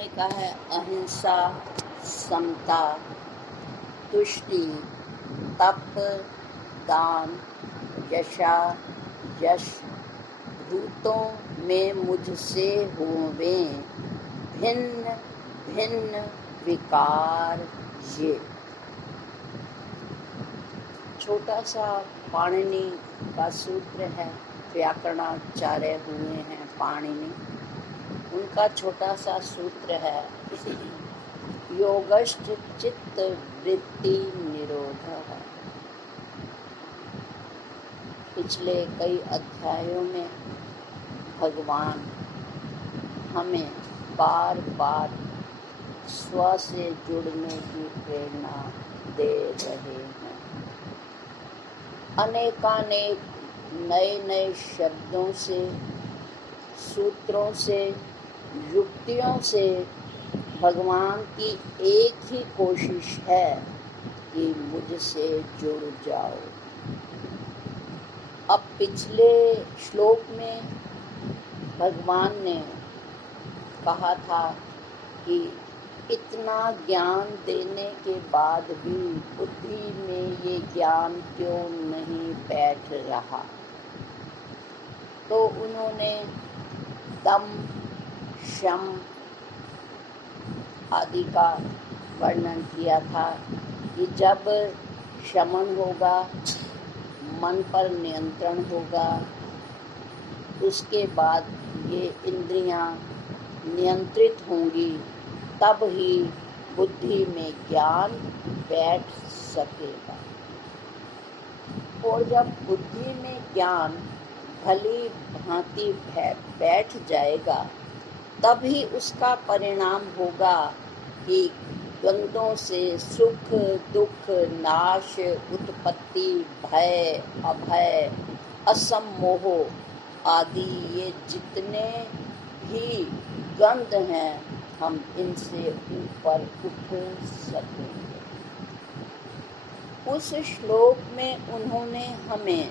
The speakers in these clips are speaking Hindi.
उन्होंने कहा है अहिंसा, समता, तुष्टि, तप, दान, यशा, यश, भूतों में मुझसे होवें भिन्न भिन्न विकार ये। छोटा सा पाणिनि का सूत्र है, व्याकरणाचार्य हुए हैं पाणिनि, उनका छोटा सा सूत्र है योगश्च चित्त वृत्ति निरोधः। पिछले कई अध्यायों में भगवान हमें बार बार स्व से जुड़ने की प्रेरणा दे रहे हैं। अनेकानेक नए नए शब्दों से, सूत्रों से, युक्तियों से भगवान की एक ही कोशिश है कि मुझसे जुड़ जाओ। अब पिछले श्लोक में भगवान ने कहा था कि इतना ज्ञान देने के बाद भी बुद्धि में ये ज्ञान क्यों नहीं बैठ रहा। तो उन्होंने दम, शम आदि का वर्णन किया था कि जब शमन होगा, मन पर नियंत्रण होगा, उसके बाद ये इंद्रियां नियंत्रित होंगी, तब ही बुद्धि में ज्ञान बैठ सकेगा। और जब बुद्धि में ज्ञान भली भांति बैठ जाएगा, तभी उसका परिणाम होगा कि द्वंद्वों से सुख, दुख, नाश, उत्पत्ति, भय, अभय, असम्मोह आदि ये जितने भी गंध हैं, हम इनसे ऊपर उठ सकेंगे। उस श्लोक में उन्होंने हमें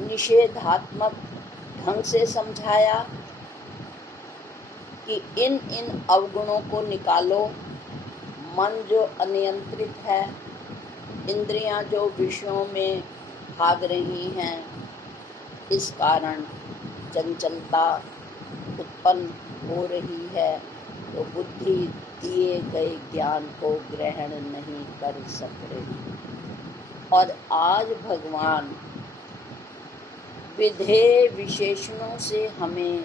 निषेधात्मक ढंग से समझाया कि इन इन अवगुणों को निकालो। मन जो अनियंत्रित है, इंद्रियां जो विषयों में भाग रही हैं, इस कारण चंचलता उत्पन्न हो रही है, तो बुद्धि दिए गए ज्ञान को ग्रहण नहीं कर सक रही। और आज भगवान विधेय विशेषणों से हमें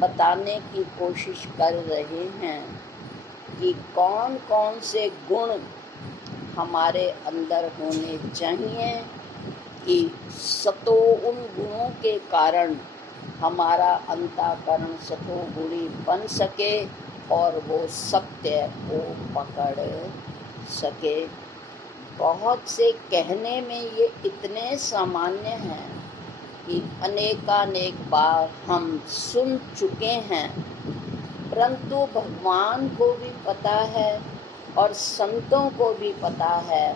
बताने की कोशिश कर रहे हैं कि कौन कौन से गुण हमारे अंदर होने चाहिए कि सतो उन गुणों के कारण हमारा अंतःकरण सतोगुणी बन सके और वो सत्य को पकड़ सके। बहुत से कहने में ये इतने सामान्य हैं कि अनेकानेक बार हम सुन चुके हैं, परंतु भगवान को भी पता है और संतों को भी पता है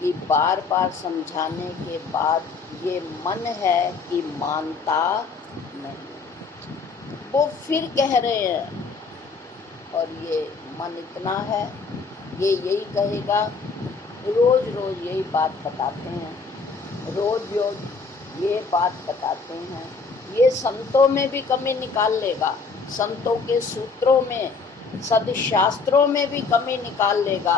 कि बार बार समझाने के बाद ये मन है कि मानता नहीं, वो फिर कह रहे हैं। और ये मन इतना है, ये यही कहेगा, रोज रोज यही बात बताते हैं, रोज रोज ये बात बताते हैं। ये संतों में भी कमी निकाल लेगा, संतों के सूत्रों में, सदशास्त्रों में भी कमी निकाल लेगा,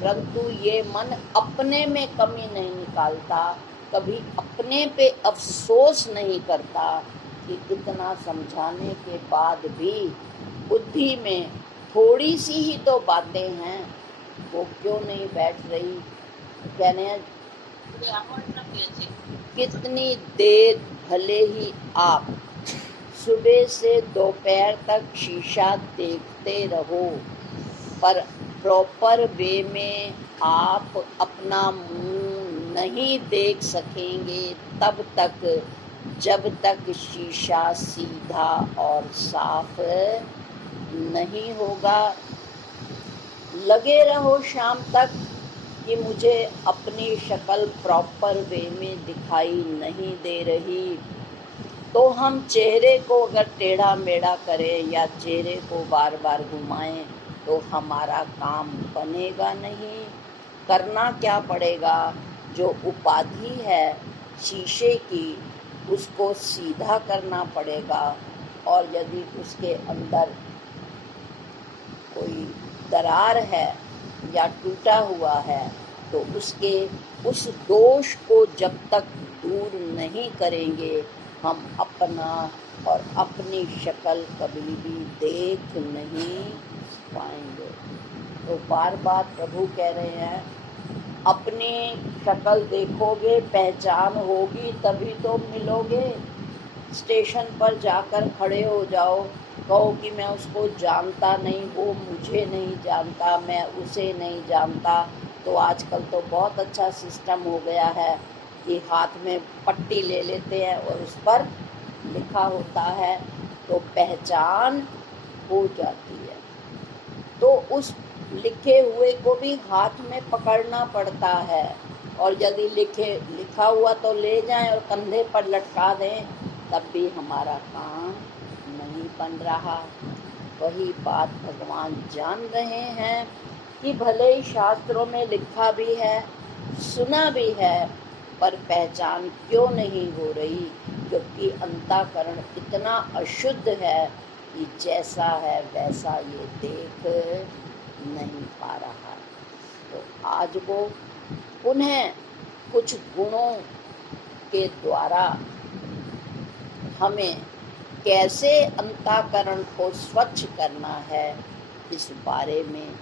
परंतु ये मन अपने में कमी नहीं निकालता, कभी अपने पे अफसोस नहीं करता कि इतना समझाने के बाद भी बुद्धि में थोड़ी सी ही तो बातें हैं, वो क्यों नहीं बैठ रही। कहने कितनी देर भले ही आप सुबह से दोपहर तक शीशा देखते रहो, पर प्रॉपर वे में आप अपना मुंह नहीं देख सकेंगे तब तक, जब तक शीशा सीधा और साफ नहीं होगा। लगे रहो शाम तक कि मुझे अपनी शक्ल प्रॉपर वे में दिखाई नहीं दे रही, तो हम चेहरे को अगर टेढ़ा मेढ़ा करें या चेहरे को बार बार घुमाएं तो हमारा काम बनेगा नहीं। करना क्या पड़ेगा, जो उपाधि है शीशे की उसको सीधा करना पड़ेगा, और यदि उसके अंदर कोई दरार है या टूटा हुआ है तो उसके उस दोष को जब तक दूर नहीं करेंगे हम अपना और अपनी शक्ल कभी भी देख नहीं पाएंगे। तो बार बार प्रभु कह रहे हैं, अपनी शक्ल देखोगे, पहचान होगी तभी तो मिलोगे। स्टेशन पर जाकर खड़े हो जाओ, कहो कि मैं उसको जानता नहीं, वो मुझे नहीं जानता, मैं उसे नहीं जानता, तो आजकल तो बहुत अच्छा सिस्टम हो गया है कि हाथ में पट्टी ले लेते हैं और उस पर लिखा होता है, तो पहचान हो जाती है। तो उस लिखे हुए को भी हाथ में पकड़ना पड़ता है, और यदि लिखा हुआ तो ले जाएं और कंधे पर लटका दें तब भी हमारा काम नहीं बन रहा। वही बात भगवान जान रहे हैं कि भले ही शास्त्रों में लिखा भी है, सुना भी है, पर पहचान क्यों नहीं हो रही, क्योंकि अंतःकरण इतना अशुद्ध है कि जैसा है वैसा ये देख नहीं पा रहा। तो आज वो पुनः कुछ गुणों के द्वारा हमें कैसे अंतःकरण को स्वच्छ करना है इस बारे में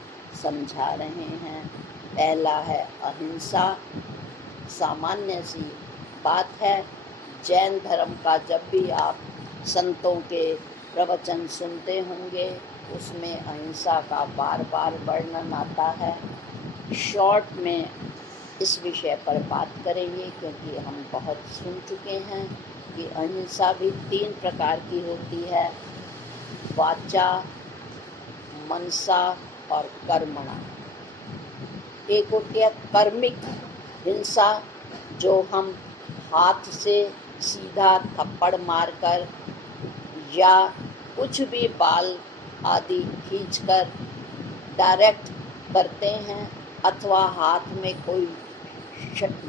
समझा रहे हैं। पहला है अहिंसा। सामान्य सी बात है, जैन धर्म का जब भी आप संतों के प्रवचन सुनते होंगे उसमें अहिंसा का बार बार वर्णन आता है। शॉर्ट में इस विषय पर बात करेंगे क्योंकि हम बहुत सुन चुके हैं कि अहिंसा भी 3 प्रकार की होती है, वाचा, मनसा और कर्मणा। एक होती है कर्मिक हिंसा, जो हम हाथ से सीधा थप्पड़ मारकर या कुछ भी बाल आदि खींचकर डायरेक्ट करते हैं, अथवा हाथ में कोई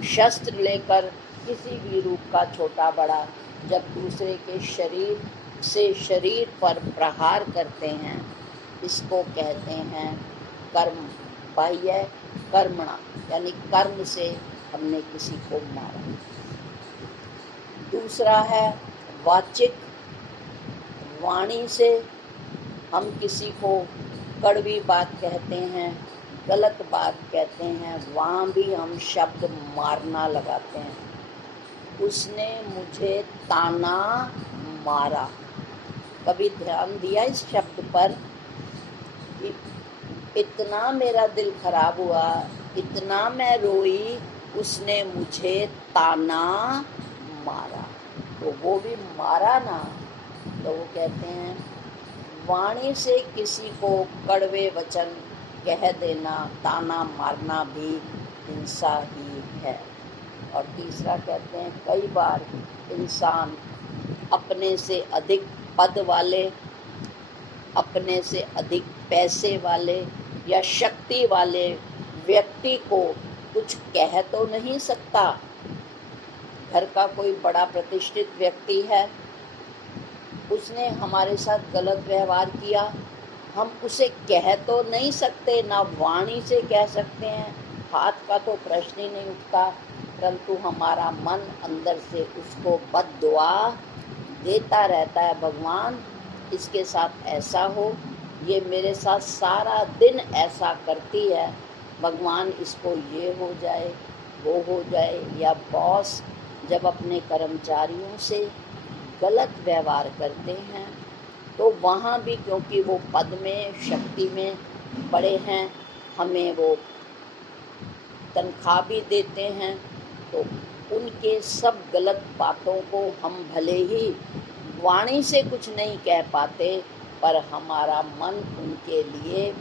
शस्त्र लेकर किसी भी रूप का छोटा बड़ा जब दूसरे के शरीर से शरीर पर प्रहार करते हैं, इसको कहते हैं कर्म बाह्य कर्मणा, यानी कर्म से हमने किसी को मारा। दूसरा है वाचिक, वाणी से हम किसी को कड़वी बात कहते हैं, गलत बात कहते हैं, वहाँ भी हम शब्द मारना लगाते हैं। उसने मुझे ताना मारा, कभी ध्यान दिया इस शब्द पर? इतना मेरा दिल खराब हुआ, इतना मैं रोई, उसने मुझे ताना मारा, तो वो भी मारा ना। तो वो कहते हैं वाणी से किसी को कड़वे वचन कह देना, ताना मारना भी हिंसा ही है। और तीसरा कहते हैं कई बार इंसान अपने से अधिक पद वाले, अपने से अधिक पैसे वाले या शक्ति वाले व्यक्ति को कुछ कह तो नहीं सकता। घर का कोई बड़ा प्रतिष्ठित व्यक्ति है, उसने हमारे साथ गलत व्यवहार किया, हम उसे कह तो नहीं सकते, ना वाणी से कह सकते हैं, हाथ का तो प्रश्न ही नहीं उठता, परंतु हमारा मन अंदर से उसको बद्दुआ देता रहता है, भगवान इसके साथ ऐसा हो, ये मेरे साथ सारा दिन ऐसा करती है, भगवान इसको ये हो जाए वो हो जाए। या बॉस जब अपने कर्मचारियों से गलत व्यवहार करते हैं तो वहाँ भी क्योंकि वो पद में शक्ति में बड़े हैं, हमें वो तनख्वाह भी देते हैं, तो उनके सब गलत बातों को हम भले ही वाणी से कुछ नहीं कह पाते, पर हमारा मन उनके लिए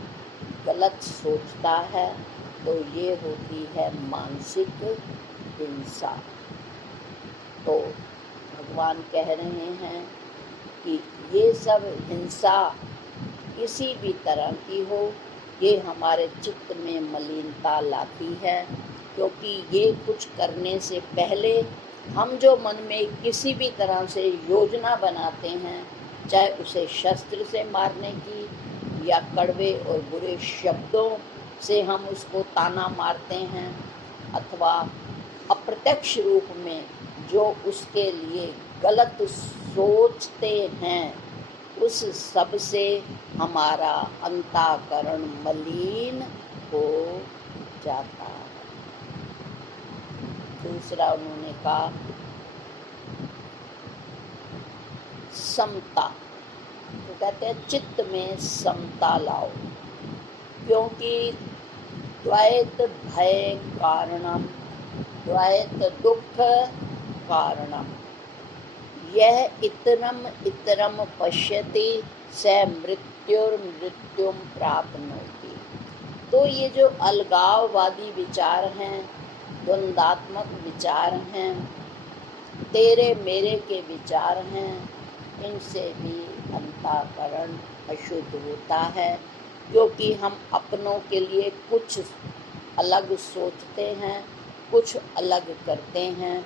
गलत सोचता है, तो ये होती है मानसिक हिंसा। तो भगवान कह रहे हैं कि ये सब हिंसा किसी भी तरह की हो, ये हमारे चित्त में मलिनता लाती है, क्योंकि ये कुछ करने से पहले हम जो मन में किसी भी तरह से योजना बनाते हैं, चाहे उसे शस्त्र से मारने की या कड़वे और बुरे शब्दों से हम उसको ताना मारते हैं, अथवा अप्रत्यक्ष रूप में जो उसके लिए गलत सोचते हैं, उस सब से हमारा अंतःकरण मलिन हो जाता है। दूसरा उन्होंने कहा समता, तो कहते हैं चित्त में समता लाओ, क्योंकि द्वैत भय कारणम द्वैत दुख कारणम यह इतरम इतरम पश्यति स मृत्युर्मृत्युम प्राप्नोति। तो ये जो अलगाववादी विचार हैं, द्वंद्वात्मक विचार हैं, तेरे मेरे के विचार हैं, इनसे भी अंतःकरण अशुद्ध होता है, क्योंकि हम अपनों के लिए कुछ अलग सोचते हैं, कुछ अलग करते हैं,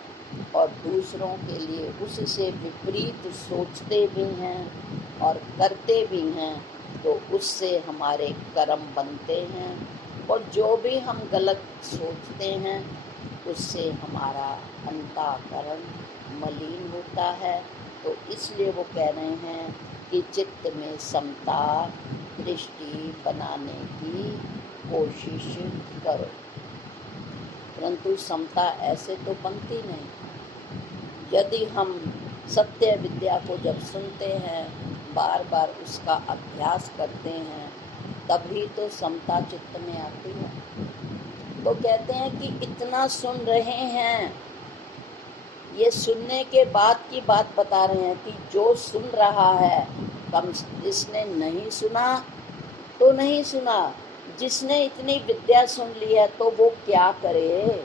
और दूसरों के लिए उससे विपरीत सोचते भी हैं और करते भी हैं, तो उससे हमारे कर्म बनते हैं, और जो भी हम गलत सोचते हैं उससे हमारा अंतःकरण मलिन होता है। तो इसलिए वो कह रहे हैं कि चित्त में समता दृष्टि बनाने की कोशिश करो, परंतु समता ऐसे तो बनती नहीं। यदि हम सत्य विद्या को जब सुनते हैं, बार बार उसका अभ्यास करते हैं, तभी तो समता चित्त में आती है। तो कहते हैं कि इतना सुन रहे हैं, ये सुनने के बाद की बात बता रहे हैं कि जो सुन रहा है, कम जिसने नहीं सुना तो नहीं सुना, जिसने इतनी विद्या सुन ली है तो वो क्या करे?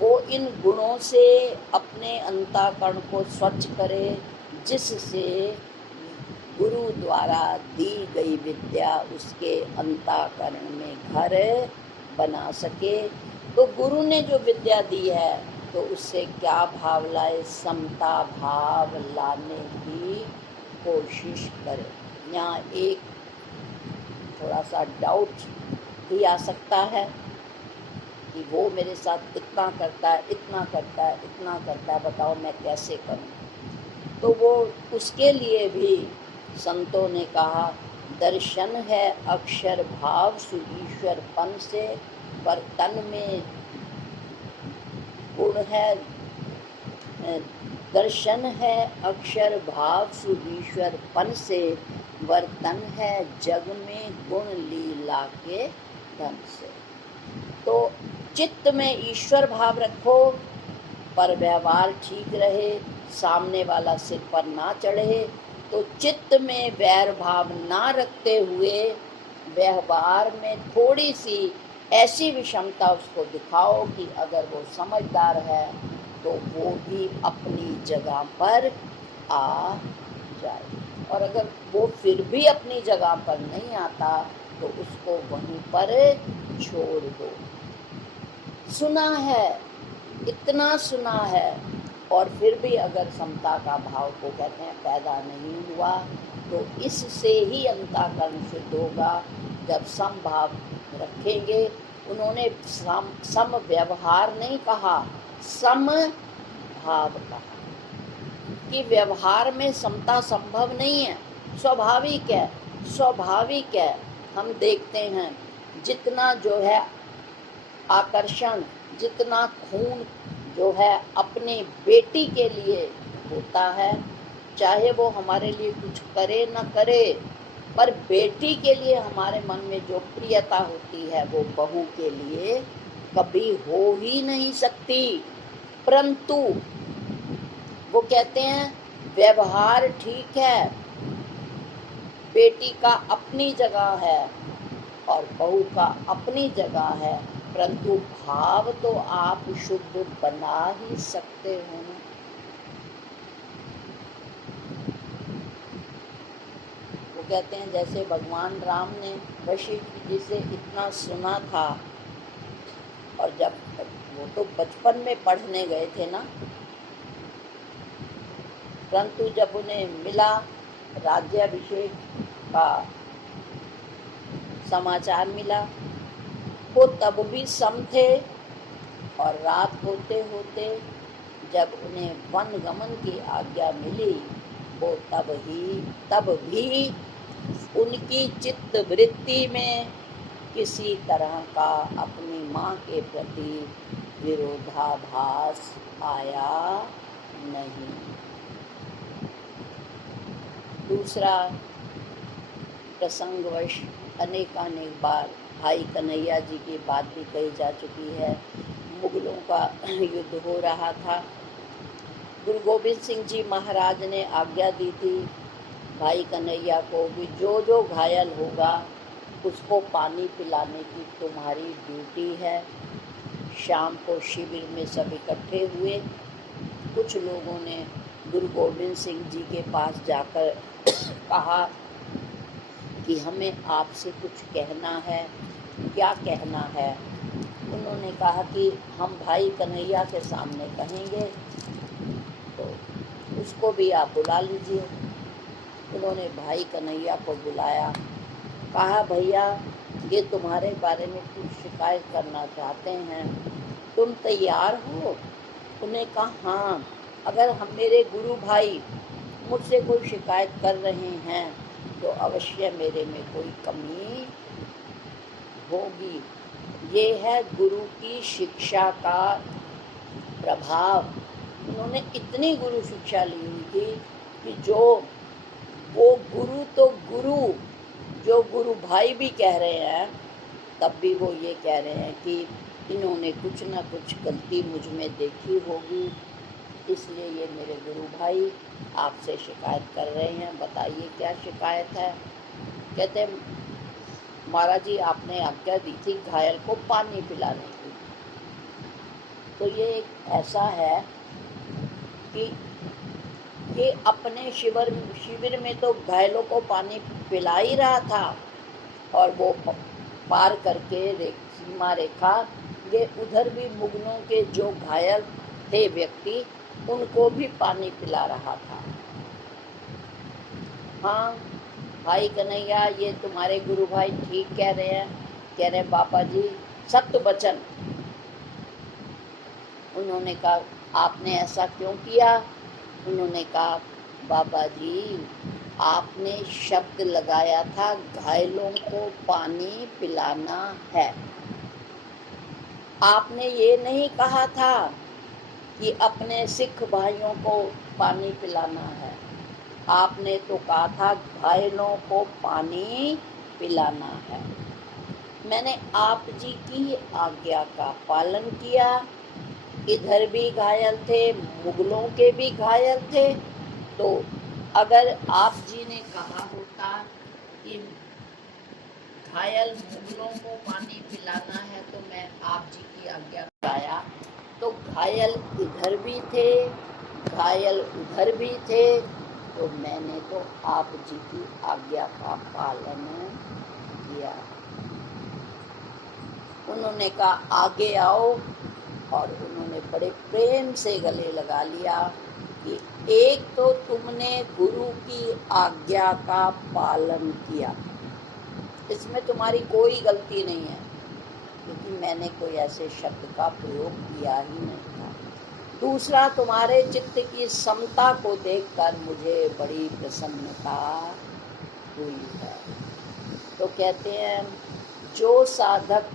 वो इन गुणों से अपने अंतःकरण को स्वच्छ करे, जिससे गुरु द्वारा दी गई विद्या उसके अंतःकरण में घर बना सके। तो गुरु ने जो विद्या दी है, तो उससे क्या भाव लाए? समता भाव लाने की कोशिश करे। यहाँ एक थोड़ा सा डाउट भी आ सकता है कि वो मेरे साथ इतना करता है, इतना करता है, इतना करता है, बताओ मैं कैसे करूं? तो वो उसके लिए भी संतों ने कहा, दर्शन है अक्षर भाव सुईश्वरपन से, वर्तन में गुण है। दर्शन है अक्षर भाव सुईश्वरपन से, वर्तन है जग में गुण लीला के धन से। तो चित्त में ईश्वर भाव रखो, पर व्यवहार ठीक रहे, सामने वाला सिर पर ना चढ़े। तो चित्त में वैर भाव ना रखते हुए व्यवहार में थोड़ी सी ऐसी विषमता उसको दिखाओ कि अगर वो समझदार है तो वो भी अपनी जगह पर आ जाए, और अगर वो फिर भी अपनी जगह पर नहीं आता तो उसको वहीं पर छोड़ दो। सुना है, इतना सुना है, और फिर भी अगर समता का भाव को कहते हैं पैदा नहीं हुआ, तो इससे ही अंतःकरण शुद्ध होगा जब समभाव रखेंगे। उन्होंने सम व्यवहार नहीं कहा, सम भाव कहा, कि व्यवहार में समता संभव नहीं है, स्वाभाविक है, स्वाभाविक है। हम देखते हैं जितना जो है आकर्षण, जितना खून जो है अपने बेटी के लिए होता है, चाहे वो हमारे लिए कुछ करे न करे, पर बेटी के लिए हमारे मन में जो प्रियता होती है वो बहू के लिए कभी हो ही नहीं सकती। परंतु वो कहते हैं व्यवहार ठीक है, बेटी का अपनी जगह है और बहू का अपनी जगह है, परंतु भाव तो आप शुद्ध बना ही सकते हो ना। वो कहते हैं जैसे भगवान राम ने वशिष्ठ जी से इतना सुना था, और जब वो तो बचपन में पढ़ने गए थे ना, परंतु जब उन्हें मिला राज्याभिषेक का समाचार मिला, वो तब भी सम थे, और रात होते होते जब उन्हें वन गमन की आज्ञा मिली, वो तब भी उनकी चित्त वृत्ति में किसी तरह का अपनी माँ के प्रति विरोधाभास आया नहीं। दूसरा, प्रसंगवश अनेकानेक बार भाई कन्हैया जी की बात भी कही जा चुकी है। मुगलों का युद्ध हो रहा था, गुरु गोविंद सिंह जी महाराज ने आज्ञा दी थी भाई कन्हैया को कि जो जो घायल होगा उसको पानी पिलाने की तुम्हारी ड्यूटी है। शाम को शिविर में सब इकट्ठे हुए। कुछ लोगों ने गुरु गोविंद सिंह जी के पास जाकर कहा कि हमें आपसे कुछ कहना है। क्या कहना है? उन्होंने कहा कि हम भाई कन्हैया के सामने कहेंगे, तो उसको भी आप बुला लीजिए। उन्होंने भाई कन्हैया को बुलाया, कहा भैया ये तुम्हारे बारे में कुछ शिकायत करना चाहते हैं, तुम तैयार हो? उन्हें कहा हाँ, अगर हम मेरे गुरु भाई मुझसे कोई शिकायत कर रहे हैं तो अवश्य मेरे में कोई कमी होगी। ये है गुरु की शिक्षा का प्रभाव। उन्होंने इतनी गुरु शिक्षा ली हुई थी कि जो वो गुरु तो गुरु, जो गुरु भाई भी कह रहे हैं, तब भी वो ये कह रहे हैं कि इन्होंने कुछ ना कुछ गलती मुझ में देखी होगी, इसलिए ये मेरे गुरु भाई आपसे शिकायत कर रहे हैं। बताइए क्या शिकायत है? कहते महाराज जी आपने आज्ञा दी थी घायल को पानी पिलाने की। तो ये एक ऐसा है कि ये अपने शिविर में तो घायलों को पानी पिला ही रहा था, और वो पार करके सीमा रेखा ये उधर भी मुगलों के जो घायल थे व्यक्ति उनको भी पानी पिला रहा था। हाँ भाई कन्हैया, ये तुम्हारे गुरु भाई ठीक कह रहे हैं। कह रहे बाबा जी सत्य वचन। उन्होंने कहा आपने ऐसा क्यों किया? उन्होंने कहा बाबा जी आपने शब्द लगाया था घायलों को पानी पिलाना है, आपने ये नहीं कहा था कि अपने सिख भाइयों को पानी पिलाना है। आपने तो कहा था घायलों को पानी पिलाना है। मैंने आप जी की आज्ञा का पालन किया। इधर भी घायल थे, मुगलों के भी घायल थे। तो अगर आप जी ने कहा होता कि घायल मुगलों को पानी पिलाना है तो मैं आप जी की आज्ञा कराया, तो घायल इधर भी थे, घायल उधर भी थे, तो मैंने तो आप जी की आज्ञा का पालन किया। उन्होंने कहा आगे आओ, और उन्होंने बड़े प्रेम से गले लगा लिया कि एक तो तुमने गुरु की आज्ञा का पालन किया, इसमें तुम्हारी कोई गलती नहीं है, क्योंकि मैंने कोई ऐसे शब्द का प्रयोग किया ही नहीं था। दूसरा, तुम्हारे चित्त की समता को देखकर मुझे बड़ी प्रसन्नता हुई है। तो कहते हैं जो साधक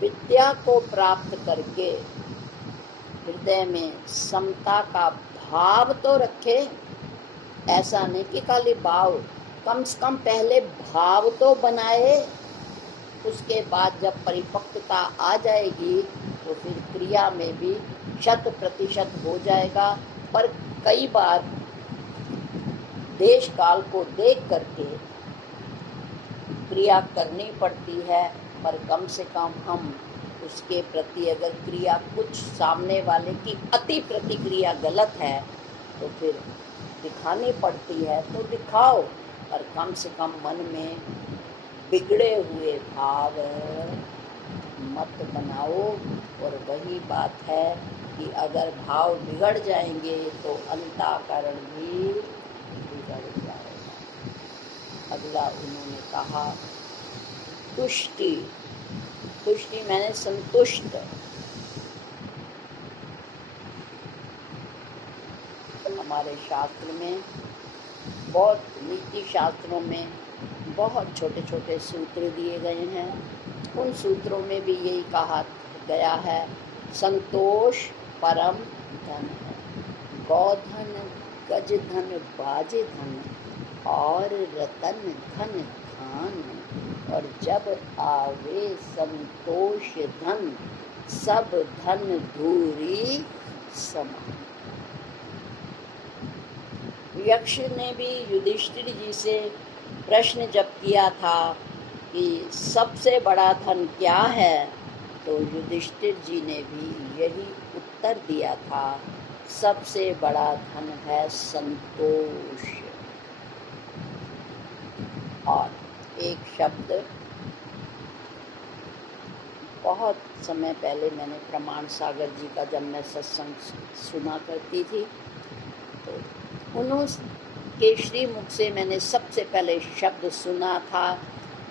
विद्या को प्राप्त करके हृदय में समता का भाव तो रखे, ऐसा नहीं कि खाली भाव, कम से कम पहले भाव तो बनाए, उसके बाद जब परिपक्वता आ जाएगी तो फिर क्रिया में भी 100% हो जाएगा। पर कई बार देश काल को देख करके क्रिया करनी पड़ती है, पर कम से कम हम उसके प्रति अगर क्रिया कुछ सामने वाले की अति प्रतिक्रिया गलत है तो फिर दिखानी पड़ती है, तो दिखाओ, और कम से कम मन में बिगड़े हुए भाव मत बनाओ। और वही बात है कि अगर भाव बिगड़ जाएंगे तो अंतःकरण भी बिगड़ जाएगा। अगला उन्होंने कहा तुष्टि। तुष्टि मैंने संतुष्ट। हमारे शास्त्र में बहुत, नीति शास्त्रों में बहुत छोटे छोटे सूत्र दिए गए हैं। उन सूत्रों में भी यही कहा गया है, संतोष परम धन है। गौधन, गजधन, बाजेधन और रतन धन धान। और जब आवे संतोष धन, सब धन धूरी समान। यक्ष ने भी युधिष्ठिर जी से प्रश्न जब किया था कि सबसे बड़ा धन क्या है, तो युधिष्ठिर जी ने भी यही उत्तर दिया था, सबसे बड़ा धन है संतोष। और एक शब्द बहुत समय पहले मैंने प्रमाण सागर जी का जब मैं सत्संग सुना करती थी, तो उन्होंने श्री मुख से मैंने सबसे पहले शब्द सुना था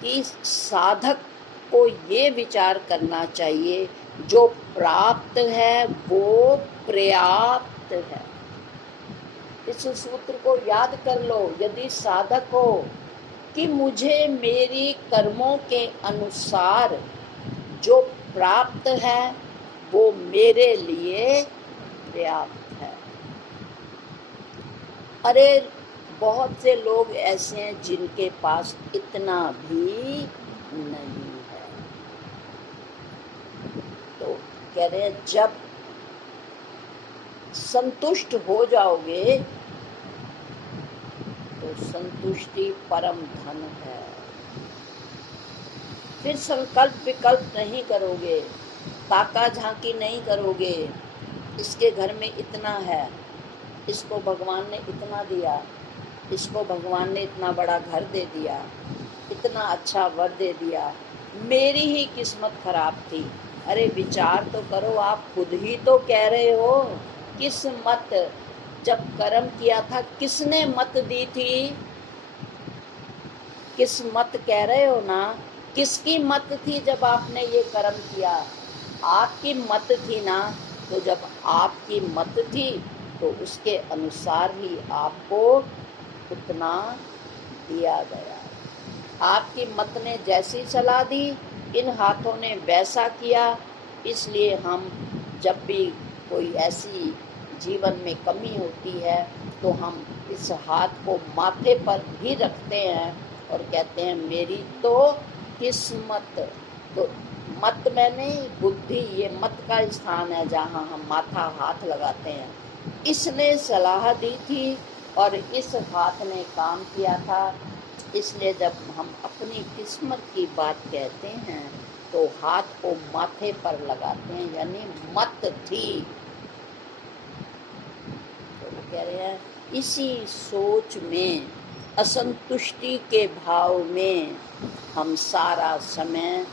कि साधक को ये विचार करना चाहिए, जो प्राप्त है वो पर्याप्त है। इस सूत्र को याद कर लो। यदि साधक हो कि मुझे मेरी कर्मों के अनुसार जो प्राप्त है वो मेरे लिए पर्याप्त है। अरे बहुत से लोग ऐसे हैं जिनके पास इतना भी नहीं है। तो कह रहे हैं जब संतुष्ट हो जाओगे तो संतुष्टि परम धन है। फिर संकल्प विकल्प नहीं करोगे, ताका झांकी नहीं करोगे, इसके घर में इतना है, इसको भगवान ने इतना दिया, इसको भगवान ने इतना बड़ा घर दे दिया, इतना अच्छा वर दे दिया, मेरी ही किस्मत खराब थी। अरे विचार तो करो, आप खुद ही तो कह रहे हो किस मत, जब कर्म किया था किसने मत दी थी? किस मत कह रहे हो ना, किसकी मत थी जब आपने ये कर्म किया? आपकी मत थी ना। तो जब आपकी मत थी तो उसके अनुसार ही आपको उतना दिया गया। आपकी मत ने जैसी सलाह दी, इन हाथों ने वैसा किया। इसलिए हम जब भी कोई ऐसी जीवन में कमी होती है तो हम इस हाथ को माथे पर भी रखते हैं और कहते हैं मेरी तो किस्मत। तो मत मैंने बुद्धि, ये मत का स्थान है जहाँ हम माथा हाथ लगाते हैं। इसने सलाह दी थी और इस हाथ ने काम किया था। इसलिए जब हम अपनी किस्मत की बात कहते हैं तो हाथ को माथे पर लगाते हैं, यानी मत थी। तो वो कह रहे हैं इसी सोच में, असंतुष्टि के भाव में हम सारा समय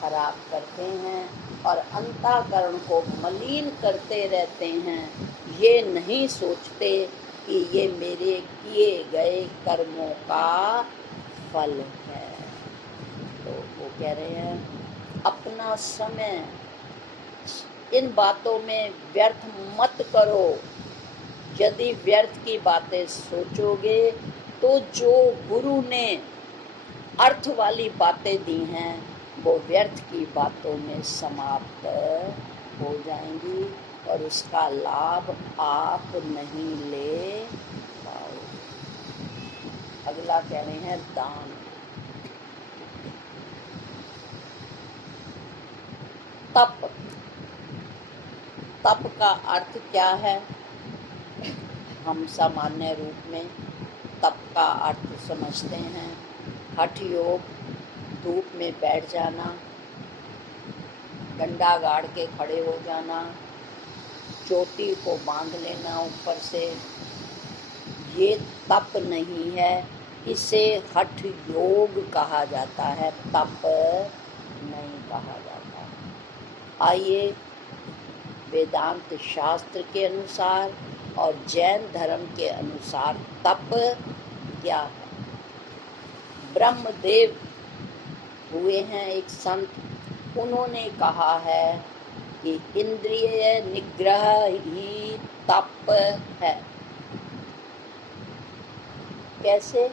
खराब करते हैं और अंतःकरण को मलिन करते रहते हैं। ये नहीं सोचते कि ये मेरे किए गए कर्मों का फल है। तो वो कह रहे हैं अपना समय इन बातों में व्यर्थ मत करो। यदि व्यर्थ की बातें सोचोगे तो जो गुरु ने अर्थ वाली बातें दी हैं वो व्यर्थ की बातों में समाप्त हो जाएंगी और उसका लाभ आप नहीं ले पाओगे। अगला कह रहे हैं दान। तप। तप का अर्थ क्या है? हम सामान्य रूप में तप का अर्थ समझते हैं हठ योग, धूप में बैठ जाना, डंडा गाड़ के खड़े हो जाना, चोटी को बांध लेना ऊपर से। ये तप नहीं है, इसे हठ योग कहा जाता है, तप नहीं कहा जाता। आइए वेदांत शास्त्र के अनुसार और जैन धर्म के अनुसार तप क्या है। ब्रह्मदेव हुए हैं एक संत, उन्होंने कहा है कि इंद्रिय निग्रह ही तप है। कैसे?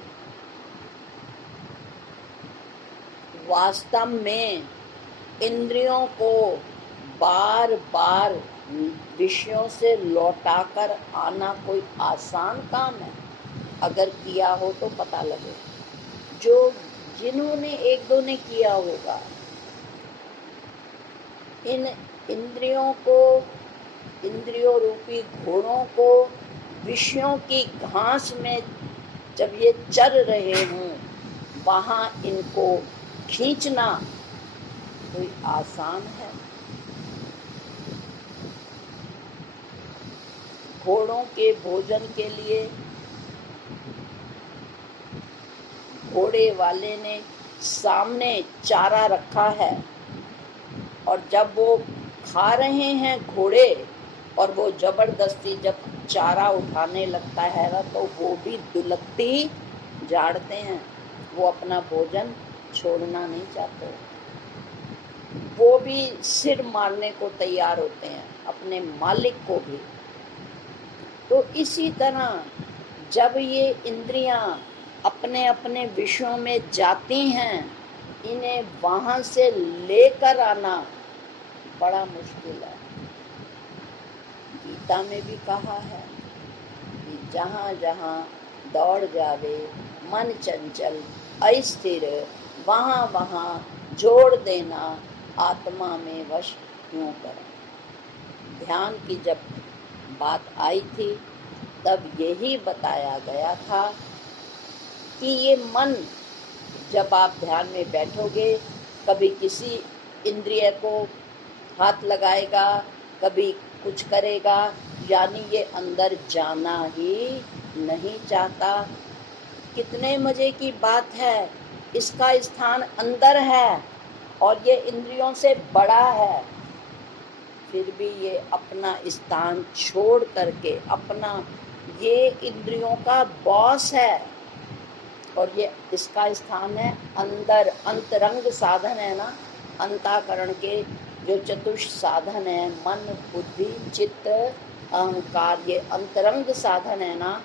वास्तव में इंद्रियों को बार बार विषयों से लौटाकर आना कोई आसान काम है? अगर किया हो तो पता लगे। जिन्होंने एक दो ने किया होगा, इन इंद्रियों को, इंद्रियों रूपी घोड़ों को विषयों की घास में जब ये चर रहे हों, वहाँ इनको खींचना कोई आसान है? घोड़ों के भोजन के लिए घोड़े वाले ने सामने चारा रखा है, और जब वो खा रहे हैं घोड़े और वो जबरदस्ती जब चारा उठाने लगता है ना, तो वो भी दुलत्ती झाड़ते हैं, वो अपना भोजन छोड़ना नहीं चाहते, वो भी सिर मारने को तैयार होते हैं अपने मालिक को भी। तो इसी तरह जब ये इंद्रियां अपने अपने विषयों में जाती हैं, इन्हें वहां से लेकर आना बड़ा मुश्किल है। गीता में भी कहा है कि जहाँ जहाँ दौड़ जावे मन चंचल अस्थिर, वहाँ वहाँ जोड़ देना आत्मा में वश क्यों करें। ध्यान की जब बात आई थी तब यही बताया गया था कि ये मन, जब आप ध्यान में बैठोगे, कभी किसी इंद्रिय को हाथ लगाएगा, कभी कुछ करेगा, यानी ये अंदर जाना ही नहीं चाहता। कितने मजे की बात है, इसका स्थान अंदर है और ये इंद्रियों से बड़ा है, फिर भी ये अपना स्थान छोड़ करके, अपना, ये इंद्रियों का बॉस है और ये इसका स्थान है अंदर। अंतरंग साधन है ना, अंतःकरण के जो चतुष साधन है, मन बुद्धि चित्त अहंकार, ये अंतरंग साधन है ना,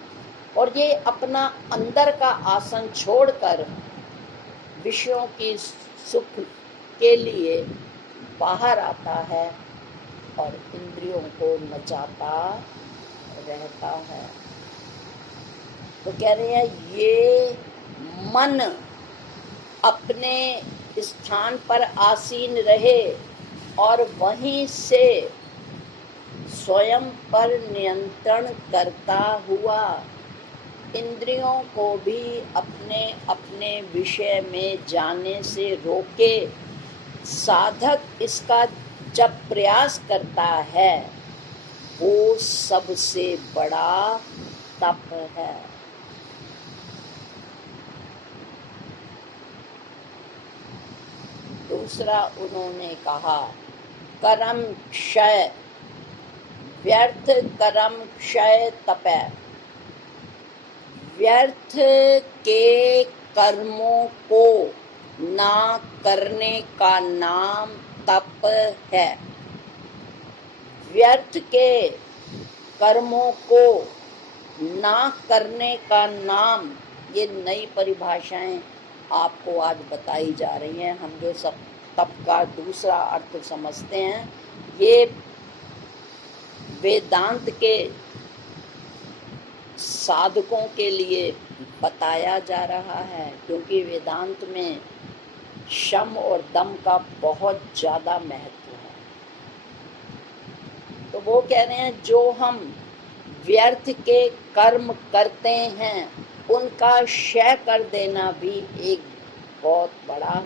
और ये अपना अंदर का आसन छोड़कर विषयों की सुख के लिए बाहर आता है और इंद्रियों को नचाता रहता है। तो कह रहे हैं ये मन अपने स्थान पर आसीन रहे और वहीं से स्वयं पर नियंत्रण करता हुआ इंद्रियों को भी अपने अपने विषय में जाने से रोके। साधक इसका जब प्रयास करता है, वो सबसे बड़ा तप है। दूसरा उन्होंने कहा, कर्म क्षय, व्यर्थ कर्म क्षय तपै। व्यर्थ के कर्मों को ना करने का नाम तप है। व्यर्थ के कर्मों को ना करने का नाम, ये नई परिभाषाएं आपको आज बताई जा रही हैं। हम जो सब तप का दूसरा अर्थ समझते हैं, ये वेदांत के साधकों के लिए बताया जा रहा है, क्योंकि वेदांत में शम और दम का बहुत ज़्यादा महत्व है। तो वो कह रहे हैं जो हम व्यर्थ के कर्म करते हैं, उनका क्षय कर देना भी एक बहुत बड़ा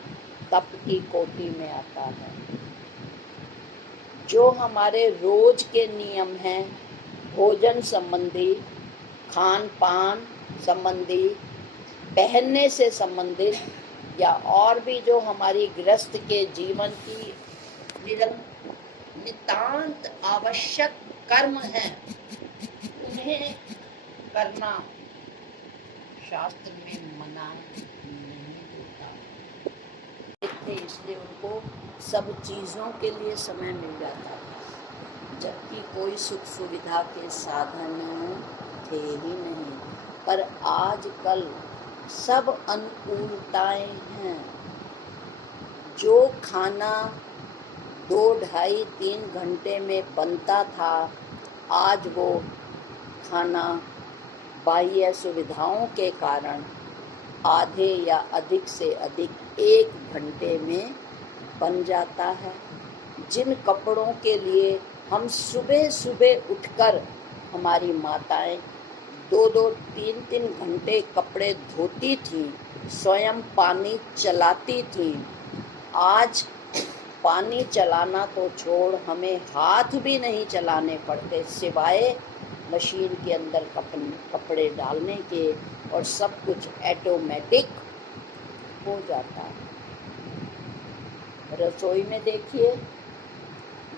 तप की कोटि में आता है। जो हमारे रोज के नियम हैं, भोजन संबंधी, खान पान संबंधी, पहनने से संबंधित या और भी जो हमारी गृहस्थ के जीवन की नितांत आवश्यक कर्म हैं, उन्हें करना शास्त्र में मना नहीं होता। इसलिए उनको सब चीज़ों के लिए समय मिल जाता था, जबकि कोई सुख सुविधा के साधन थे ही नहीं। पर आजकल सब अनुकूलताएं हैं। जो खाना 2, ढाई, 3 घंटे में बनता था, आज वो खाना बाह्य सुविधाओं के कारण आधे या अधिक से अधिक 1 घंटे में बन जाता है। जिन कपड़ों के लिए हम सुबह सुबह उठकर, हमारी माताएं 2-2, 3-3 घंटे कपड़े धोती थी, स्वयं पानी चलाती थी, आज पानी चलाना तो छोड़, हमें हाथ भी नहीं चलाने पड़ते, सिवाय मशीन के अंदर कपड़े डालने के, और सब कुछ ऑटोमेटिक हो जाता है। रसोई में देखिए,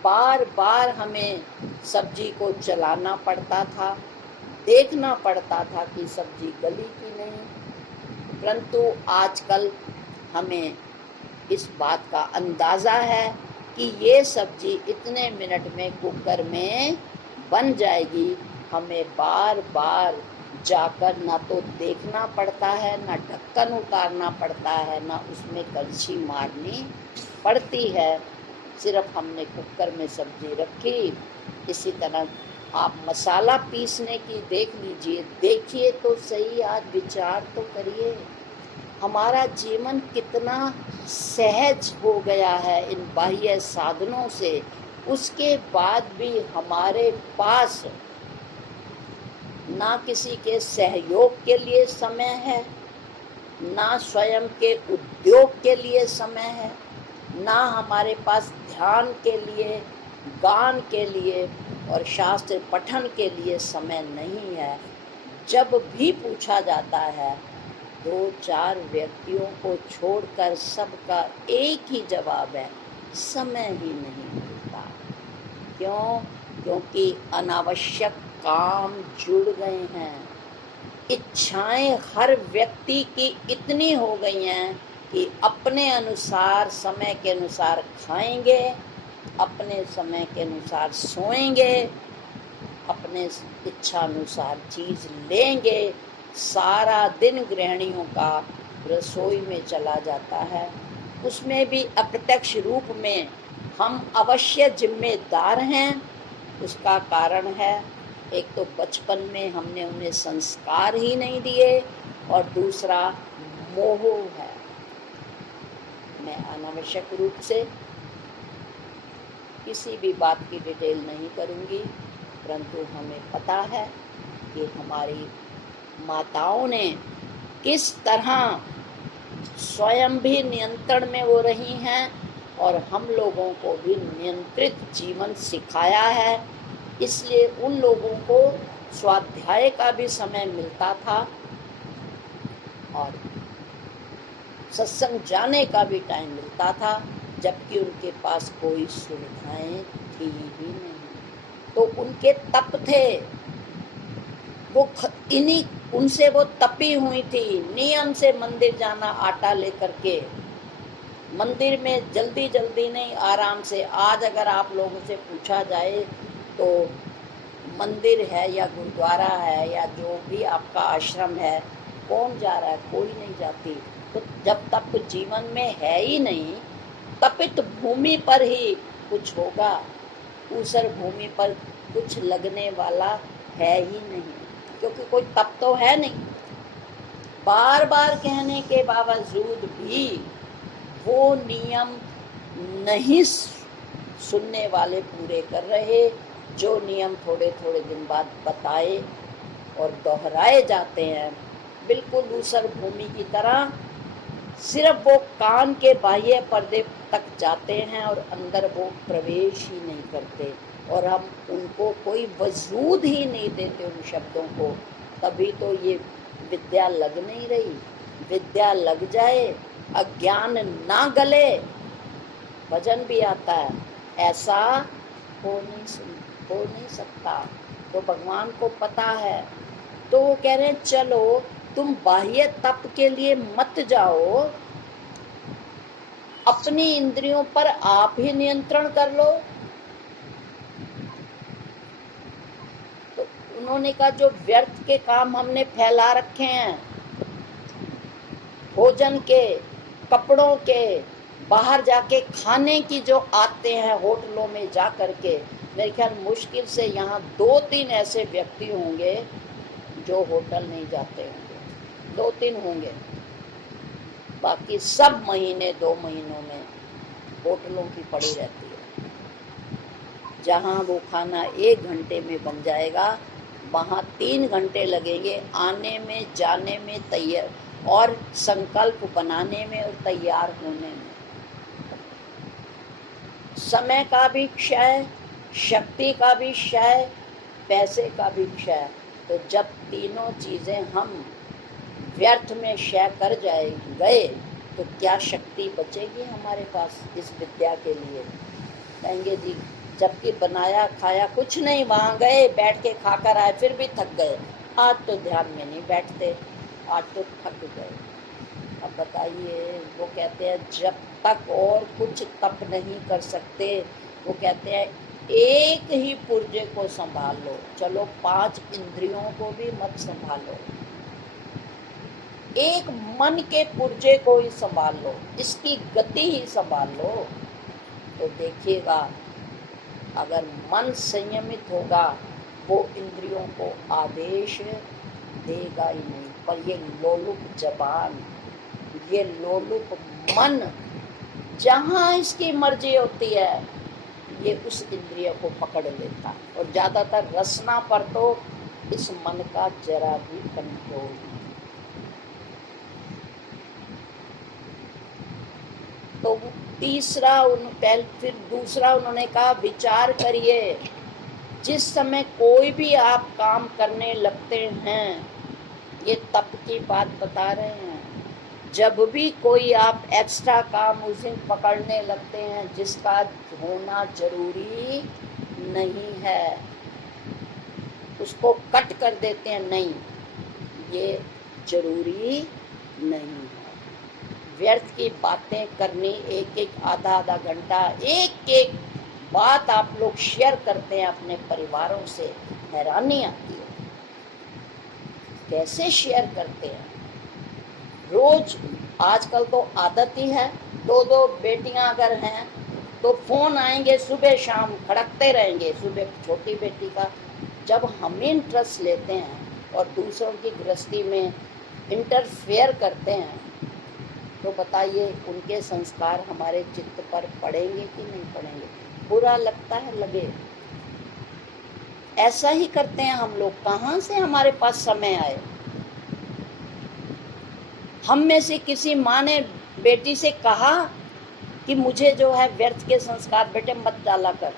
बार बार हमें सब्जी को चलाना पड़ता था, देखना पड़ता था कि सब्जी गली की नहीं, परंतु आजकल हमें इस बात का अंदाज़ा है कि ये सब्जी इतने मिनट में कुकर में बन जाएगी। हमें बार बार जाकर ना तो देखना पड़ता है, ना ढक्कन उतारना पड़ता है, ना उसमें कलछी मारनी पड़ती है। सिर्फ हमने कुकर में सब्जी रखी। इसी तरह आप मसाला पीसने की देख लीजिए, देखिए तो सही, आज विचार तो करिए, हमारा जीवन कितना सहज हो गया है इन बाह्य साधनों से। उसके बाद भी हमारे पास ना किसी के सहयोग के लिए समय है, ना स्वयं के उद्योग के लिए समय है, ना हमारे पास ध्यान के लिए, गान के लिए और शास्त्र पठन के लिए समय नहीं है। जब भी पूछा जाता है, 2-4 व्यक्तियों को छोड़कर सबका एक ही जवाब है, समय ही नहीं मिलता। क्यों? क्योंकि अनावश्यक काम जुड़ गए हैं। इच्छाएं हर व्यक्ति की इतनी हो गई हैं कि अपने अनुसार, समय के अनुसार खाएंगे, अपने समय के अनुसार सोएंगे, अपने इच्छा अनुसार चीज़ लेंगे। सारा दिन गृहिणियों का रसोई में चला जाता है। उसमें भी अप्रत्यक्ष रूप में हम अवश्य जिम्मेदार हैं। उसका कारण है, एक तो बचपन में हमने उन्हें संस्कार ही नहीं दिए, और दूसरा मोह है। मैं अनावश्यक रूप से किसी भी बात की डिटेल नहीं करूंगी, परंतु हमें पता है कि हमारी माताओं ने किस तरह स्वयं भी नियंत्रण में वो रही हैं, और हम लोगों को भी नियंत्रित जीवन सिखाया है। इसलिए उन लोगों को स्वाध्याय का भी समय मिलता था और सत्संग जाने का भी टाइम मिलता था, जबकि उनके पास कोई सुविधाएं थी ही नहीं। तो उनके तप थे, वो उनसे वो तपी हुई थी। नियम से मंदिर जाना, आटा लेकर के मंदिर में, जल्दी जल्दी नहीं, आराम से। आज अगर आप लोगों से पूछा जाए तो मंदिर है या गुरुद्वारा है या जो भी आपका आश्रम है, कौन जा रहा है? कोई नहीं जाती। तो जब तक जीवन में है ही नहीं, तपित भूमि पर ही कुछ होगा, ऊसर भूमि पर कुछ लगने वाला है ही नहीं, क्योंकि कोई तप तो है नहीं। बार बार कहने के बावजूद भी वो नियम नहीं सुनने वाले पूरे कर रहे। जो नियम थोड़े थोड़े दिन बाद बताए और दोहराए जाते हैं, बिल्कुल ऊसर भूमि की तरह, सिर्फ वो कान के बाह्य पर्दे तक जाते हैं और अंदर वो प्रवेश ही नहीं करते, और हम उनको कोई वजूद ही नहीं देते उन शब्दों को। तभी तो ये विद्या लग नहीं रही। विद्या लग जाए, अज्ञान ना गले, भजन भी आता है, ऐसा हो नहीं सकता। तो भगवान को पता है, तो वो कह रहे हैं चलो तुम बाह्य तप के लिए मत जाओ, अपनी इंद्रियों पर आप ही नियंत्रण कर लो। तो उन्होंने कहा जो व्यर्थ के काम हमने फैला रखे हैं, भोजन के, कपड़ों के, बाहर जाके खाने की जो आते हैं होटलों में जा करके, मेरे ख्याल मुश्किल से यहाँ 2-3 ऐसे व्यक्ति होंगे जो होटल नहीं जाते होंगे, 2-3 होंगे। बाकी सब महीने 2 महीनों में होटलों की पड़ी रहती है। जहाँ वो खाना 1 घंटे में बन जाएगा, वहाँ 3 घंटे लगेंगे आने में, जाने में, तैयार और संकल्प बनाने में और तैयार होने में। समय का भी क्षय, शक्ति का भी क्षय, पैसे का भी क्षय। तो जब तीनों चीजें हम व्यर्थ में क्षय कर गए तो क्या शक्ति बचेगी हमारे पास इस विद्या के लिए? कहेंगे जी जबकि बनाया खाया कुछ नहीं, वहाँ गए बैठ के खाकर आए फिर भी थक गए, आज तो ध्यान में नहीं बैठते, आज तो थक गए। अब बताइए, वो कहते हैं जब तक और कुछ तप नहीं कर सकते, वो कहते हैं एक ही पुर्जे को संभाल लो। चलो 5 इंद्रियों को भी मत संभालो, एक मन के पुर्जे को ही संभाल लो, इसकी गति ही संभाल लो। तो देखिएगा अगर मन संयमित होगा वो इंद्रियों को आदेश देगा ही नहीं। पर ये लोलुप जबान, ये लोलुप मन, जहाँ इसकी मर्जी होती है ये उस इंद्रिय को पकड़ लेता है। और ज्यादातर रसना पर तो इस मन का जरा भी कंट्रोल नहीं। तो तीसरा फिर दूसरा उन्होंने कहा विचार करिए, जिस समय कोई भी आप काम करने लगते हैं, ये तप की बात बता रहे हैं, जब भी कोई आप एक्स्ट्रा काम उस दिन पकड़ने लगते हैं जिसका होना जरूरी नहीं है, उसको कट कर देते हैं, नहीं ये जरूरी नहीं है। व्यर्थ की बातें करनी, एक आधा घंटा एक बात आप लोग शेयर करते हैं अपने परिवारों से, हैरानी आती है कैसे शेयर करते हैं। रोज आजकल तो आदत ही है, 2 बेटियां अगर हैं तो फोन आएंगे सुबह शाम, खड़कते रहेंगे। सुबह छोटी बेटी का जब हम इंटरेस्ट लेते हैं और दूसरों की गृहस्थी में इंटरफेयर करते हैं, तो बताइए उनके संस्कार हमारे चित्त पर पड़ेंगे कि नहीं पड़ेंगे? बुरा लगता है, लगे। ऐसा ही करते हैं हम लोग। कहाँ से हमारे पास समय आए? हम में से किसी माँ ने बेटी से कहा कि मुझे जो है व्यर्थ के संस्कार बेटे मत डाला कर।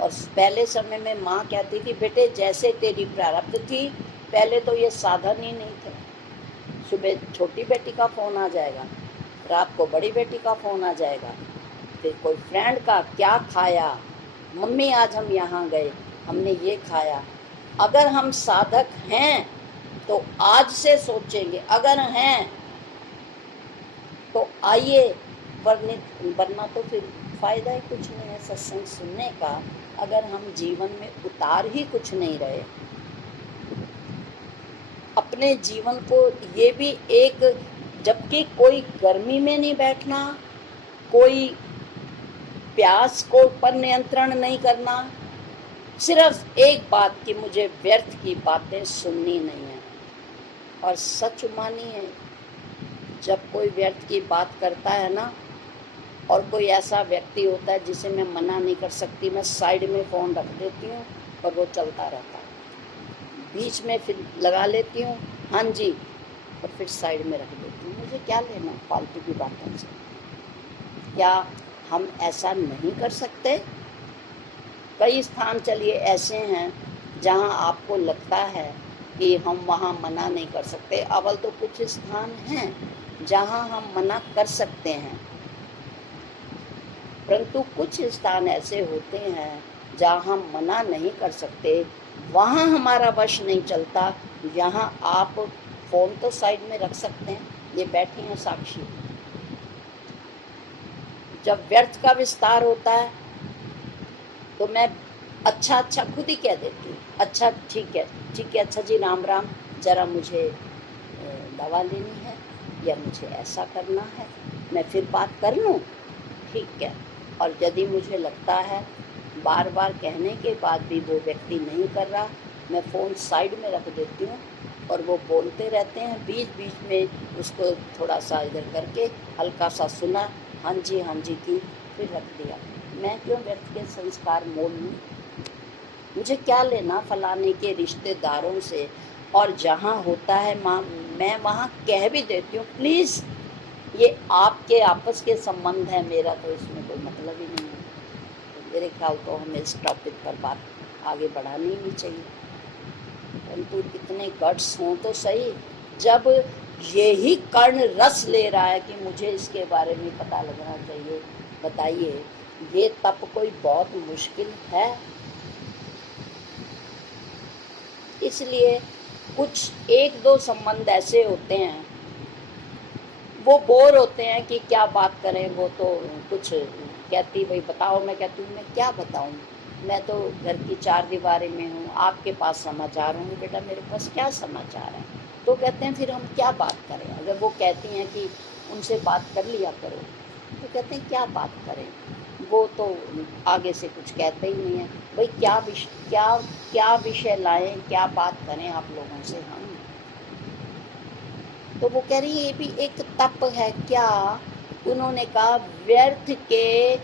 और पहले समय में माँ कहती थी बेटे जैसे तेरी प्रारब्ध थी, पहले तो ये साधन ही नहीं थे। सुबह छोटी बेटी का फोन आ जाएगा, रात को बड़ी बेटी का फोन आ जाएगा, फिर कोई फ्रेंड का क्या खाया, मम्मी आज हम यहाँ गए, हमने ये खाया। अगर हम साधक हैं तो आज से सोचेंगे, अगर हैं तो आइए, वरना तो फिर फायदा ही कुछ नहीं है सत्संग सुनने का, अगर हम जीवन में उतार ही कुछ नहीं रहे। अपने जीवन को ये भी एक, जबकि कोई गर्मी में नहीं बैठना, कोई प्यास को पर नियंत्रण नहीं करना, सिर्फ एक बात कि मुझे व्यर्थ की बातें सुननी नहीं है। और सच मानिए, जब कोई व्यर्थ की बात करता है ना, और कोई ऐसा व्यक्ति होता है जिसे मैं मना नहीं कर सकती, मैं साइड में फ़ोन रख देती हूँ और वो चलता रहता है, बीच में फिर लगा लेती हूँ हाँ जी, और फिर साइड में रख देती हूँ। मुझे क्या लेना फालतू की बातों से? क्या हम ऐसा नहीं कर सकते? कई स्थान चलिए ऐसे हैं जहाँ आपको लगता है कि हम वहाँ मना नहीं कर सकते। अव्वल तो कुछ स्थान हैं जहाँ हम मना कर सकते हैं, परंतु कुछ स्थान ऐसे होते हैं जहाँ हम मना नहीं कर सकते, वहाँ हमारा वश नहीं चलता। यहाँ आप फ़ोन तो साइड में रख सकते हैं, ये बैठे हैं साक्षी। जब व्यर्थ का विस्तार होता है तो मैं अच्छा अच्छा खुद ही कह देती हूँ, अच्छा ठीक है अच्छा जी राम राम, ज़रा मुझे दवा लेनी है या मुझे ऐसा करना है, मैं फिर बात कर लूँ, ठीक है। और यदि मुझे लगता है बार बार कहने के बाद भी वो व्यक्ति नहीं कर रहा, मैं फ़ोन साइड में रख देती हूँ और वो बोलते रहते हैं, बीच बीच में उसको थोड़ा सा इधर करके हल्का सा सुना, हाँ जी की, फिर रख दिया। मैं क्यों व्यर्थ के संस्कार मोल लूँ? मुझे क्या लेना फलाने के रिश्तेदारों से। और जहाँ होता है माँ, मैं वहाँ कह भी देती हूँ, प्लीज़ ये आपके आपस के संबंध है, मेरा तो इसमें कोई मतलब ही नहीं है। तो मेरे ख्याल तो हमें इस टॉपिक पर बात आगे बढ़ानी ही नहीं चाहिए। परंतु इतने गट्स हों तो सही, जब यही कर्ण रस ले रहा है कि मुझे इसके बारे में पता लगना चाहिए, बताइए ये तप कोई बहुत मुश्किल है? इसलिए कुछ एक दो संबंध ऐसे होते हैं, वो बोर होते हैं कि क्या बात करें। वो तो कुछ कहती, भाई बताओ, मैं कहती हूँ मैं क्या बताऊँ, मैं तो घर की चार दीवारी में हूँ, आपके पास समाचार होंगे। बेटा मेरे पास क्या समाचार है? तो कहते हैं फिर हम क्या बात करें। अगर वो कहती हैं कि उनसे बात कर लिया करो, तो कहते हैं क्या बात करें, वो तो आगे से कुछ कहते ही नहीं है। भाई क्या विषय लाएं, क्या बात करें आप लोगों से हम? तो वो कह रही है ये भी एक तप है क्या? उन्होंने कहा व्यर्थ के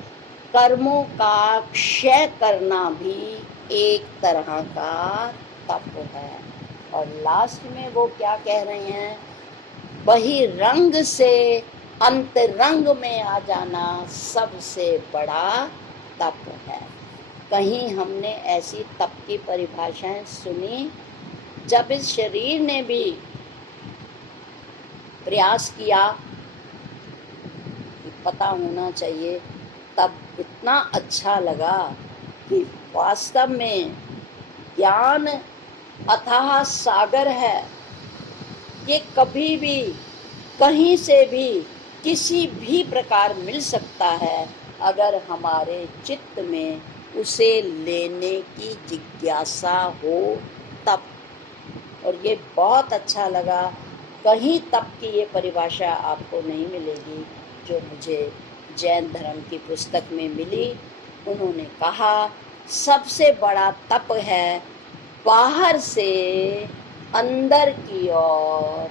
कर्मों का क्षय करना भी एक तरह का तप है। और लास्ट में वो क्या कह रहे हैं, बहिरंग से अंतरंग में आ जाना सबसे बड़ा तप है। कहीं हमने ऐसी तप की परिभाषाएं सुनी? जब इस शरीर ने भी प्रयास किया, पता होना चाहिए, तब इतना अच्छा लगा कि वास्तव में ज्ञान अथाह सागर है। ये कभी भी कहीं से भी किसी भी प्रकार मिल सकता है, अगर हमारे चित्त में उसे लेने की जिज्ञासा हो तब। और ये बहुत अच्छा लगा, कहीं तप की ये परिभाषा आपको नहीं मिलेगी जो मुझे जैन धर्म की पुस्तक में मिली। उन्होंने कहा सबसे बड़ा तप है बाहर से अंदर की ओर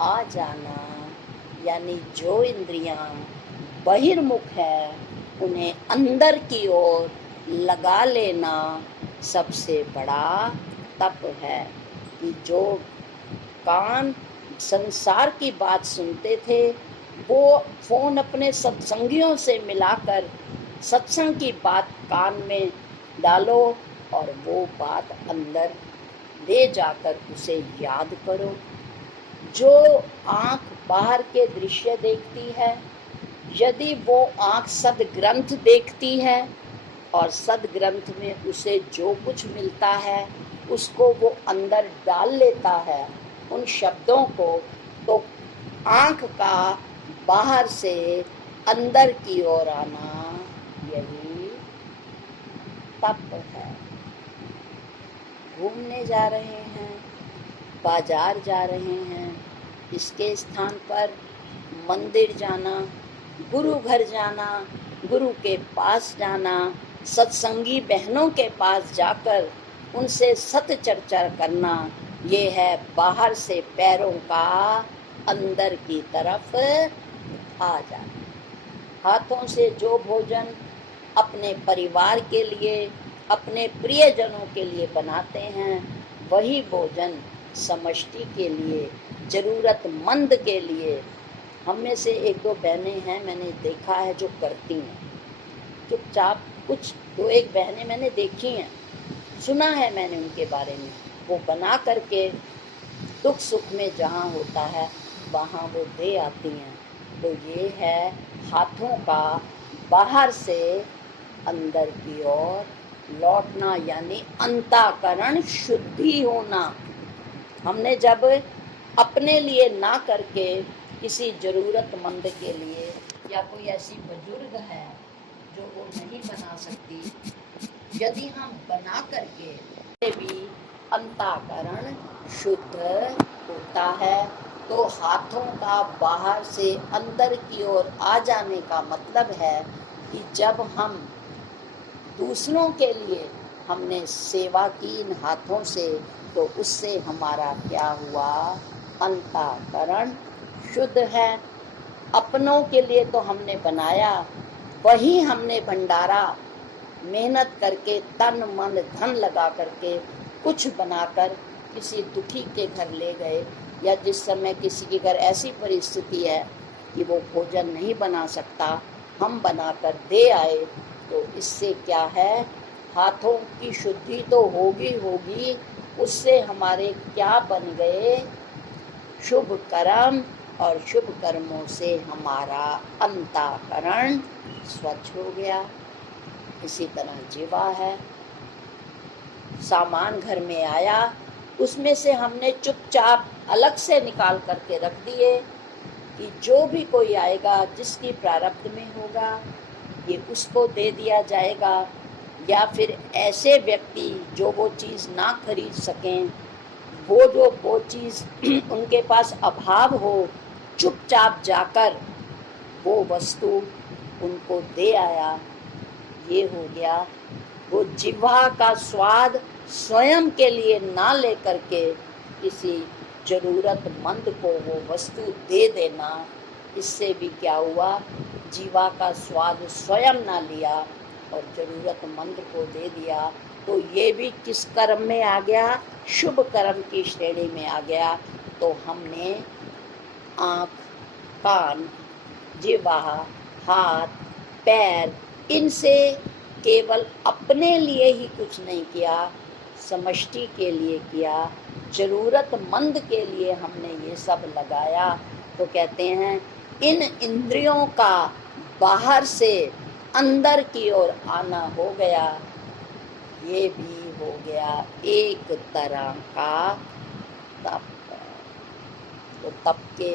आ जाना, यानी जो इंद्रियां बहिर्मुख है उन्हें अंदर की ओर लगा लेना सबसे बड़ा तप है। कि जो कान संसार की बात सुनते थे, वो फोन अपने सत्संगियों से मिलाकर सत्संग की बात कान में डालो और वो बात अंदर ले जाकर उसे याद करो। जो आँख बाहर के दृश्य देखती है, यदि वो आँख सदग्रंथ देखती है और सदग्रंथ में उसे जो कुछ मिलता है उसको वो अंदर डाल लेता है उन शब्दों को, तो आँख का बाहर से अंदर की ओर आना यही तप है। घूमने जा रहे हैं, बाजार जा रहे हैं, इसके स्थान पर मंदिर जाना, गुरु घर जाना, गुरु के पास जाना, सत्संगी बहनों के पास जाकर उनसे सत चर्चा करना, ये है बाहर से पैरों का अंदर की तरफ आ जाना। हाथों से जो भोजन अपने परिवार के लिए, अपने प्रियजनों के लिए बनाते हैं, वही भोजन समष्टि के लिए, जरूरतमंद के लिए। हम में से एक दो बहनें हैं, मैंने देखा है जो करती हैं चुपचाप। कुछ दो एक बहनें मैंने देखी हैं, सुना है मैंने उनके बारे में, वो बना करके दुख सुख में जहाँ होता है वहाँ वो दे आती हैं। तो ये है हाथों का बाहर से अंदर की ओर लौटना, यानी अंतःकरण शुद्धि होना। हमने जब अपने लिए ना करके किसी ज़रूरतमंद के लिए, या कोई ऐसी बुजुर्ग है जो वो नहीं बना सकती, यदि हम बना करके भी अंतःकरण शुद्ध होता है, तो हाथों का बाहर से अंदर की ओर आ जाने का मतलब है कि जब हम दूसरों के लिए हमने सेवा की इन हाथों से, तो उससे हमारा क्या हुआ, अंतःकरण शुद्ध है। अपनों के लिए तो हमने बनाया, वही हमने भंडारा मेहनत करके तन मन धन लगा करके कुछ बनाकर किसी दुखी के घर ले गए, या जिस समय किसी के घर ऐसी परिस्थिति है कि वो भोजन नहीं बना सकता, हम बनाकर दे आए, तो इससे क्या है, हाथों की शुद्धि तो होगी, उससे हमारे क्या बन गए, शुभ कर्म, और शुभ कर्मों से हमारा अंतःकरण स्वच्छ हो गया। इसी तरह जीवा है, सामान घर में आया, उसमें से हमने चुपचाप अलग से निकाल करके रख दिए कि जो भी कोई आएगा जिसकी प्रारब्ध में होगा ये उसको दे दिया जाएगा, या फिर ऐसे व्यक्ति जो वो चीज़ ना खरीद सकें, वो चीज़ उनके पास अभाव हो, चुपचाप जाकर वो वस्तु उनको दे आया। ये हो गया वो जिह्वा का स्वाद स्वयं के लिए ना लेकर के किसी जरूरतमंद को वो वस्तु दे देना। इससे भी क्या हुआ, जीवा का स्वाद स्वयं ना लिया और जरूरतमंद को दे दिया। तो ये भी किस कर्म में आ गया, शुभ कर्म की श्रेणी में आ गया। तो हमने आँख, कान, जिह्वा, हाथ, पैर, इनसे केवल अपने लिए ही कुछ नहीं किया, समष्टि के लिए किया, जरूरतमंद के लिए हमने ये सब लगाया। तो कहते हैं इन इंद्रियों का बाहर से अंदर की ओर आना हो गया, ये भी हो गया एक तरह का तप। तो तप के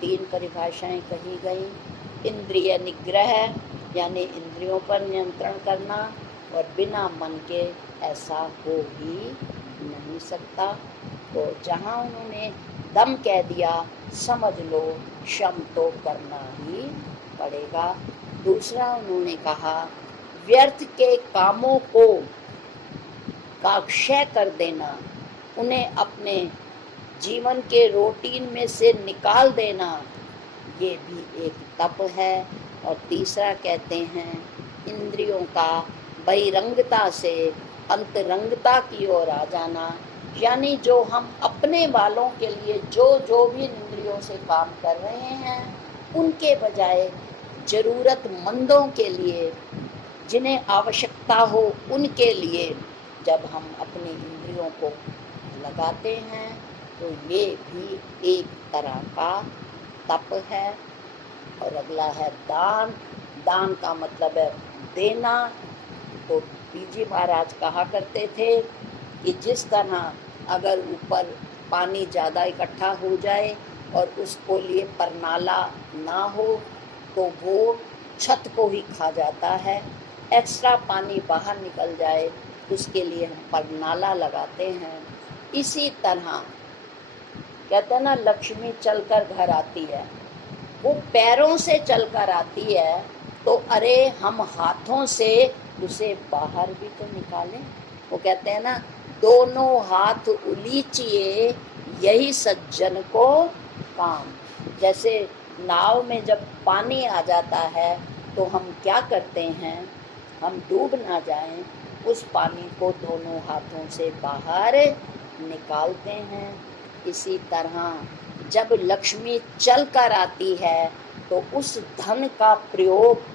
3 परिभाषाएं कही गई। इंद्रिय निग्रह यानी इंद्रियों पर नियंत्रण करना, और बिना मन के ऐसा हो ही नहीं सकता। तो जहाँ उन्होंने दम कह दिया, समझ लो शम तो करना ही पड़ेगा। दूसरा उन्होंने कहा व्यर्थ के कामों को का क्षय कर देना, उन्हें अपने जीवन के रूटीन में से निकाल देना, ये भी एक तप है। और तीसरा कहते हैं इंद्रियों का बहिरंगता से अंतरंगता की ओर आ जाना, यानी जो हम अपने वालों के लिए जो भी इंद्रियों से काम कर रहे हैं, उनके बजाय जरूरतमंदों के लिए, जिन्हें आवश्यकता हो उनके लिए जब हम अपनी इंद्रियों को लगाते हैं, तो ये भी एक तरह का तप है। और अगला है दान। दान का मतलब है देना। तो पीजी महाराज कहा करते थे कि जिस तरह अगर ऊपर पानी ज़्यादा इकट्ठा हो जाए और उसको लिए परनाला ना हो, तो वो छत को ही खा जाता है। एक्स्ट्रा पानी बाहर निकल जाए उसके लिए हम परनाला लगाते हैं। इसी तरह कहते हैं ना, लक्ष्मी चलकर घर आती है, वो पैरों से चलकर आती है, तो अरे हम हाथों से उसे बाहर भी तो निकालें। वो कहते हैं ना, दोनों हाथ उलीचिए यही सज्जन को काम। जैसे नाव में जब पानी आ जाता है तो हम क्या करते हैं, हम डूब ना जाएं, उस पानी को दोनों हाथों से बाहर निकालते हैं। इसी तरह जब लक्ष्मी चल कर आती है तो उस धन का प्रयोग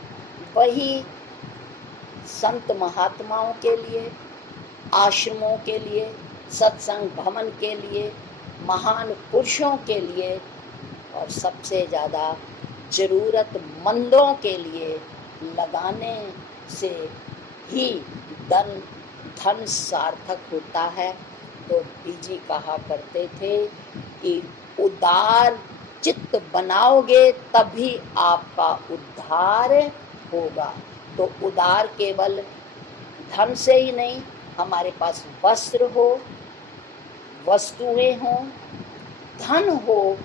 वही संत महात्माओं के लिए, आश्रमों के लिए, सत्संग भवन के लिए, महान पुरुषों के लिए और सबसे ज़्यादा ज़रूरतमंदों के लिए लगाने से ही धन सार्थक होता है। तो बीजी कहा करते थे कि उदार चित्त बनाओगे तभी आपका उद्धार होगा। तो उदार केवल धन से ही नहीं, हमारे पास वस्त्र हो, वस्तुएं हो, धन हो,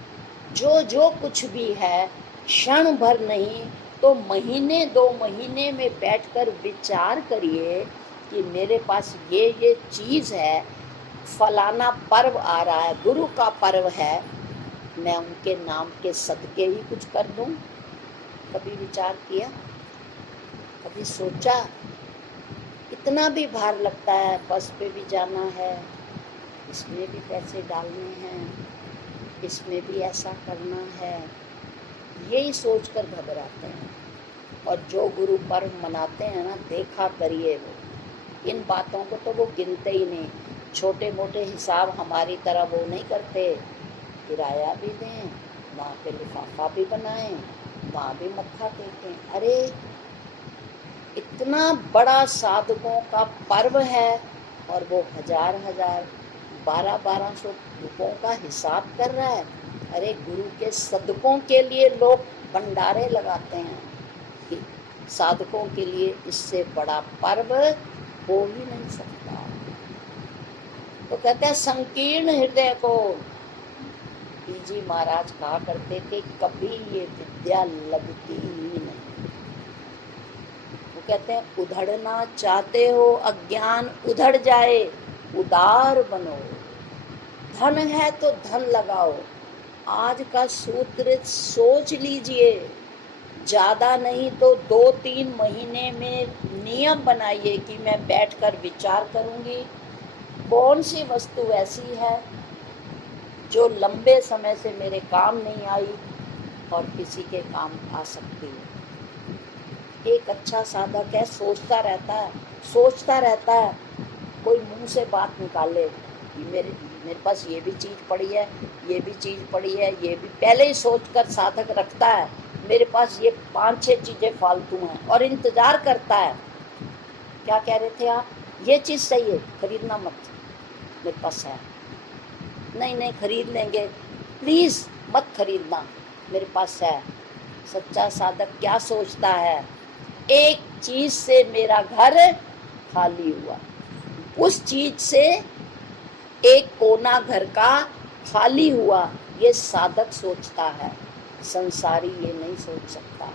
जो जो कुछ भी है, क्षण भर नहीं तो महीने 2 महीने में बैठकर विचार करिए कि मेरे पास ये चीज़ है, फलाना पर्व आ रहा है, गुरु का पर्व है, मैं उनके नाम के सदके ही कुछ कर दूं। कभी विचार किया? कभी सोचा? इतना भी भार लगता है, बस पे भी जाना है, इसमें भी पैसे डालने हैं, इसमें भी ऐसा करना है, यही सोचकर घबराते हैं। और जो गुरु पर्व मनाते हैं ना, देखा करिए, वो इन बातों को तो वो गिनते ही नहीं। छोटे मोटे हिसाब हमारी तरह वो नहीं करते, किराया भी दें, वहाँ पे लिफाफा भी बनाएं, वहाँ भी मत्था टेकें। अरे इतना बड़ा साधकों का पर्व है और वो 1000-1000 1200 रुपयों का हिसाब कर रहा है। अरे गुरु के सदकों के लिए लोग भंडारे लगाते हैं कि साधकों के लिए इससे बड़ा पर्व हो ही नहीं सकता। तो कहते हैं संकीर्ण हृदय को, बीजी महाराज कहा करते थे, कभी ये विद्या लगती ही नहीं। वो कहते हैं उधड़ना चाहते हो, अज्ञान उधड़ जाए, उदार बनो। धन है तो धन लगाओ। आज का सूत्र सोच लीजिए, ज़्यादा नहीं तो 2-3 महीने में नियम बनाइए कि मैं बैठकर विचार करूंगी कौन सी वस्तु ऐसी है जो लंबे समय से मेरे काम नहीं आई और किसी के काम आ सकती है। एक अच्छा साधक है, सोचता रहता है, कोई मुंह से बात निकाले, मेरे पास ये भी चीज़ पड़ी है, ये भी चीज़ पड़ी है, ये भी पहले ही सोचकर साधक रखता है, मेरे पास ये 5-6 चीज़ें फालतू हैं, और इंतज़ार करता है। क्या कह रहे थे आप? ये चीज़ सही है, खरीदना मत, मेरे पास है। नहीं खरीद लेंगे, प्लीज़ मत खरीदना, मेरे पास है। सच्चा साधक क्या सोचता है? एक चीज़ से मेरा घर खाली हुआ, उस चीज़ से एक कोना घर का खाली हुआ, ये साधक सोचता है, संसारी ये नहीं सोच सकता।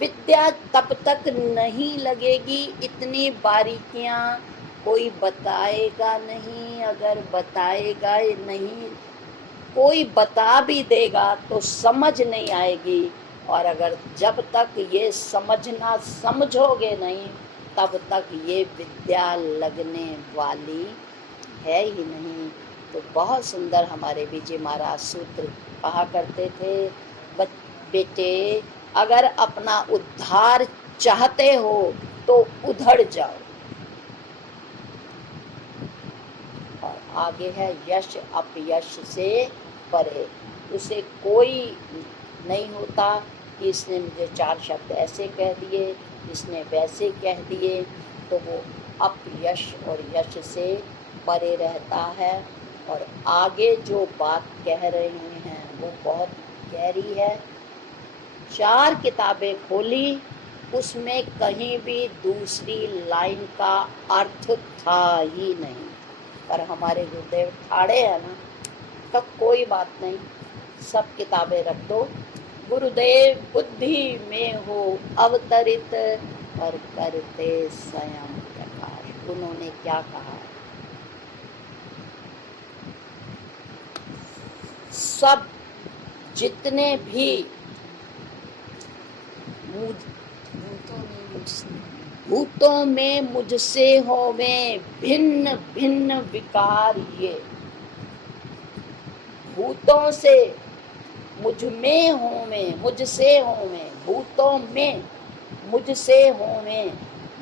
विद्या तब तक नहीं लगेगी, इतनी बारीकियां कोई बताएगा नहीं। अगर बताएगा नहीं, कोई बता भी देगा तो समझ नहीं आएगी। और अगर जब तक ये समझना समझोगे नहीं, तब तक ये विद्या लगने वाली है ही नहीं। तो बहुत सुंदर हमारे बीजे महाराज सूत्र कहा करते थे, बेटे अगर अपना उद्धार चाहते हो तो उधड़ जाओ। और आगे है यश अपयश से परे। उसे कोई नहीं होता कि इसने मुझे 4 शब्द ऐसे कह दिए, इसने वैसे कह दिए, तो वो अपयश और यश से परे रहता है। और आगे जो बात कह रहे हैं वो बहुत गहरी है। 4 किताबें खोली, उसमें कहीं भी दूसरी लाइन का अर्थ था ही नहीं। पर हमारे गुरुदेव ठाड़े हैं ना, तो कोई बात नहीं, सब किताबें रख दो। गुरुदेव बुद्धि में हो अवतरित और करते स्वयं प्रकाश। उन्होंने क्या कहा? सब जितने भी भूतों में मुझसे होवे भिन्न भिन्न विकार, ये भूतों से मुझ में होवे, मुझसे होवे, भूतों में मुझसे होवे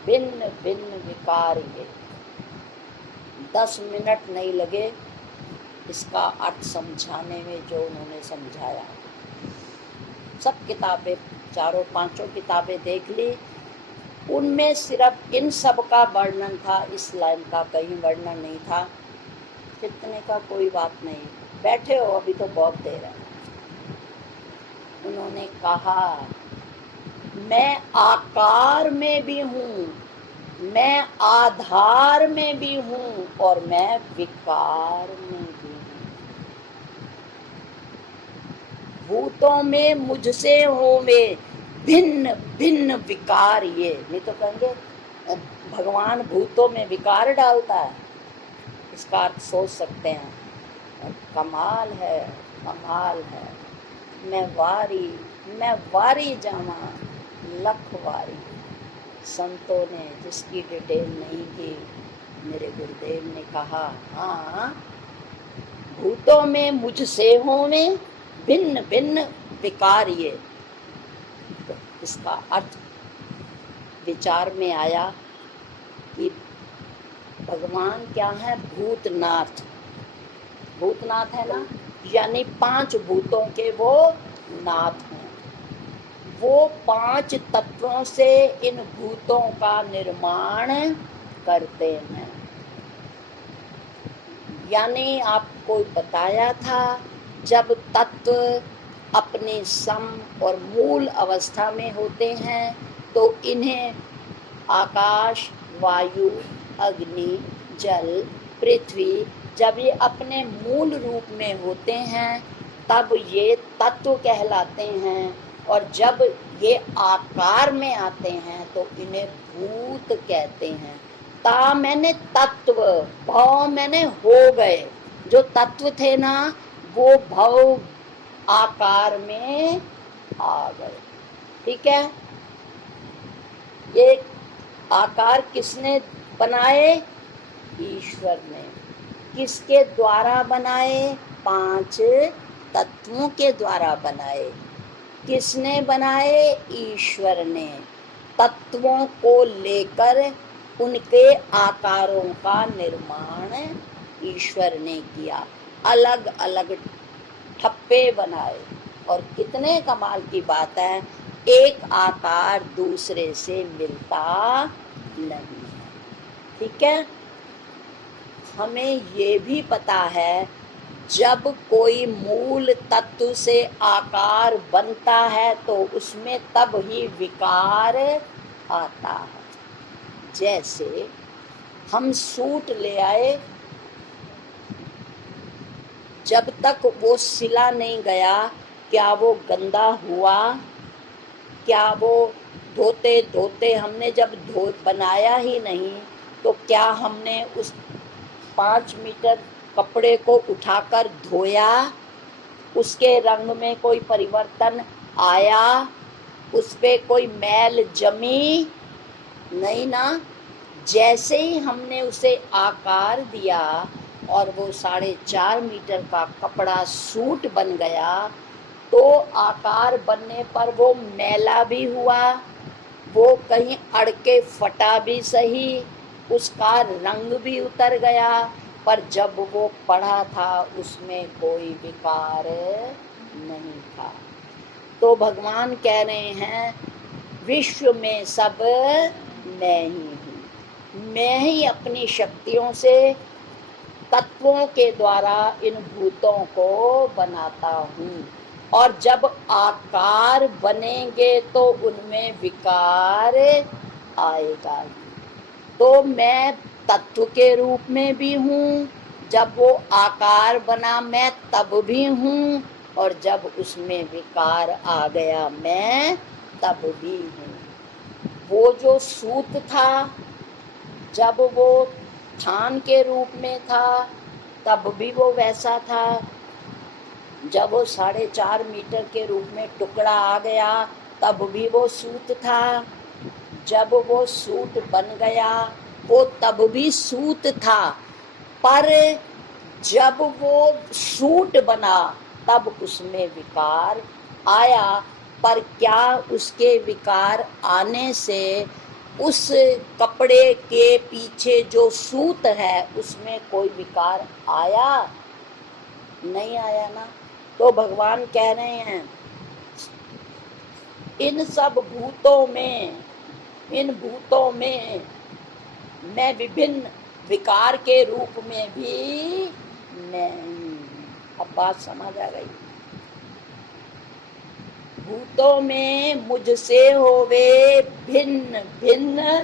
भिन्न भिन्न विकार, ये 10 मिनट नहीं लगे इसका अर्थ समझाने में जो उन्होंने समझाया। सब किताबें, चारों पांचों किताबें देख ली, उनमें सिर्फ इन सब का वर्णन था, इस लाइन का कहीं वर्णन नहीं था। कितने का कोई बात नहीं, बैठे हो अभी तो बहुत देर है। उन्होंने कहा मैं आकार में भी हूँ, मैं आधार में भी हूँ और मैं विकार में भी हूँ। भूतों में मुझसे होवे भिन्न भिन्न विकार ये, नहीं तो कहेंगे भगवान भूतों में विकार डालता है। इसका अर्थ सोच सकते हैं। और कमाल है, कमाल है। मैं वारी जावा लखवारी। संतों ने जिसकी डिटेल नहीं की, मेरे गुरुदेव ने कहा हाँ, भूतों में मुझसे होवे भिन्न भिन्न विकार ये। तो इसका अर्थ विचार में आया कि भगवान क्या है? भूतनाथ। भूतनाथ है ना, यानी 5 भूतों के वो नाथ हैं। वो 5 तत्वों से इन भूतों का निर्माण करते हैं। यानी आपको बताया था, जब तत्व अपनी सम और मूल अवस्था में होते हैं तो इन्हें आकाश, वायु, अग्नि, जल, पृथ्वी, जब ये अपने मूल रूप में होते हैं तब ये तत्व कहलाते हैं। और जब ये आकार में आते हैं तो इन्हें भूत कहते हैं। ता मैंने तत्व, भव मैंने हो गए। जो तत्व थे ना वो भव आकार में आ गए। ठीक है। ये आकार किसने बनाए? ईश्वर ने। किसके द्वारा बनाए? 5 तत्वों के द्वारा बनाए। किसने बनाए? ईश्वर ने। तत्वों को लेकर उनके आकारों का निर्माण ईश्वर ने किया। अलग अलग ठप्पे बनाए। और कितने कमाल की बात है, एक आकार दूसरे से मिलता नहीं। ठीक है। हमें ये भी पता है, जब कोई मूल तत्व से आकार बनता है तो उसमें तब ही विकार आता है। जैसे हम सूट ले आए, जब तक वो सिला नहीं गया क्या वो गंदा हुआ? क्या वो धोते धोते हमने जब बनाया ही नहीं तो क्या हमने उस 5 मीटर कपड़े को उठाकर धोया? उसके रंग में कोई परिवर्तन आया? उस पे कोई मैल जमी? नहीं ना। जैसे ही हमने उसे आकार दिया और वो 4.5 मीटर का कपड़ा सूट बन गया, तो आकार बनने पर वो मैला भी हुआ, वो कहीं अड़के फटा भी सही, उसका रंग भी उतर गया, पर जब वो पड़ा था उसमें कोई विकार नहीं था। तो भगवान कह रहे हैं विश्व में सब मैं ही हूँ। मैं ही अपनी शक्तियों से तत्वों के द्वारा इन भूतों को बनाता हूँ। और जब आकार बनेंगे तो उनमें विकार आएगा। तो मैं तत्व के रूप में भी हूँ, जब वो आकार बना मैं तब भी हूँ, और जब उसमें विकार आ गया मैं तब भी हूँ। वो जो सूत था, जब वो थान के रूप में था तब भी वो वैसा था। जब वो 4.5 मीटर के रूप में टुकड़ा आ गया तब भी वो सूत था। जब वो सूट बन गया वो तब भी सूत था। पर जब वो सूट बना तब उसमें विकार आया। पर क्या उसके विकार आने से उस कपड़े के पीछे जो सूत है उसमें कोई विकार आया? नहीं आया ना। तो भगवान कह रहे हैं इन सब भूतों में, इन भूतों में मैं विभिन्न विकार के रूप में भी मैं हूँ। अब बात समझ आ गई। भूतों में मुझसे होवे भिन्न भिन्न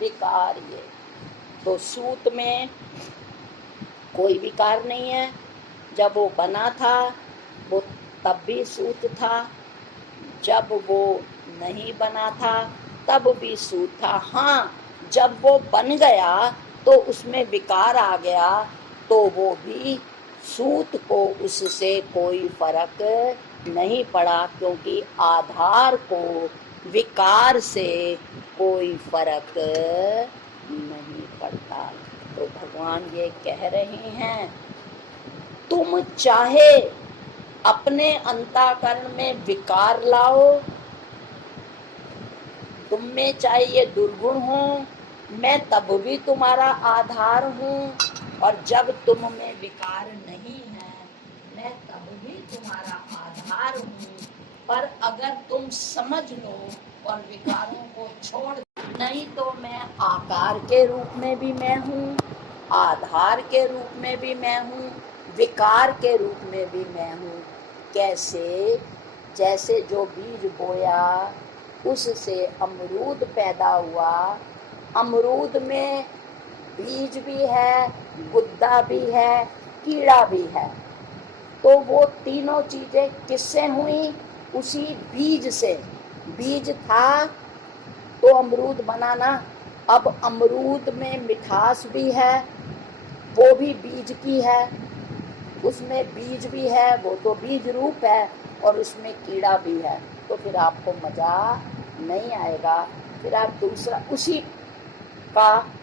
विकार। ये तो सूत में कोई विकार नहीं है। जब वो बना था वो तब भी सूत था, जब वो नहीं बना था तब भी सूत था। हाँ, जब वो बन गया तो उसमें विकार आ गया तो वो भी सूत को उससे कोई फर्क नहीं पड़ा, क्योंकि आधार को विकार से कोई फर्क नहीं पड़ता। तो भगवान ये कह रहे हैं तुम चाहे अपने अंतःकरण में विकार लाओ, तुम में चाहे ये दुर्गुण हो, मैं तब भी तुम्हारा आधार हूँ। और जब तुम में विकार नहीं है मैं तब भी तुम्हारा आधार हूँ। पर अगर तुम समझ लो और विकारों को छोड़, नहीं तो मैं आकार के रूप में भी मैं हूँ, आधार के रूप में भी मैं हूँ, विकार के रूप में भी मैं हूँ। कैसे? जैसे जो बीज बोया उससे अमरूद पैदा हुआ, अमरूद में बीज भी है, गुद्दा भी है, कीड़ा भी है। तो वो तीनों चीजें किससे हुई? उसी बीज से। बीज था तो अमरूद बना ना। अब अमरूद में मिठास भी है, वो भी बीज की है, उसमें बीज भी है, वो तो बीज रूप है, और उसमें कीड़ा भी है। तो फिर आपको मजा नहीं आएगा। फिर आप दूसरा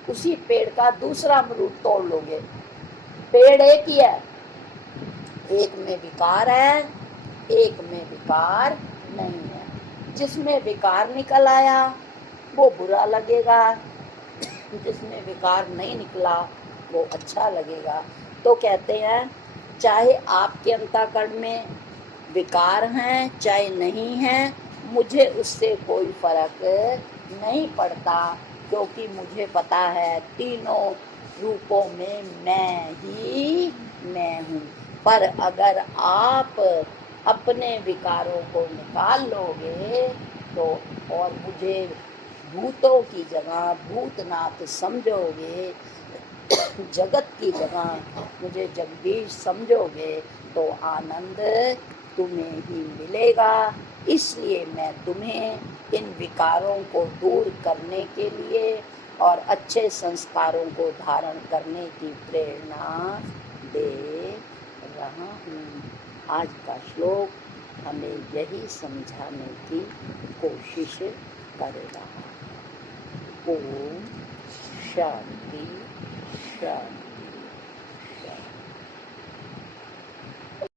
उसी पेड़ का दूसरा अमरूद तोड़ लोगे। पेड़ एक ही है, एक में विकार है, एक में विकार नहीं है। जिसमें विकार निकल आया वो बुरा लगेगा, जिसमें विकार नहीं निकला वो अच्छा लगेगा। तो कहते हैं चाहे आपके अंतःकरण में विकार हैं चाहे नहीं हैं, मुझे उससे कोई फर्क नहीं पड़ता, क्योंकि मुझे पता है तीनों रूपों में मैं ही मैं हूँ। पर अगर आप अपने विकारों को निकाल लोगे तो और मुझे भूतों की जगह भूतनाथ समझोगे, जगत की जगह मुझे जगदीश समझोगे, तो आनंद तुम्हें ही मिलेगा। इसलिए मैं तुम्हें इन विकारों को दूर करने के लिए और अच्छे संस्कारों को धारण करने की प्रेरणा दे रहा हूँ। आज का श्लोक हमें यही समझाने की कोशिश कर रहा है। ओम शांति शांति।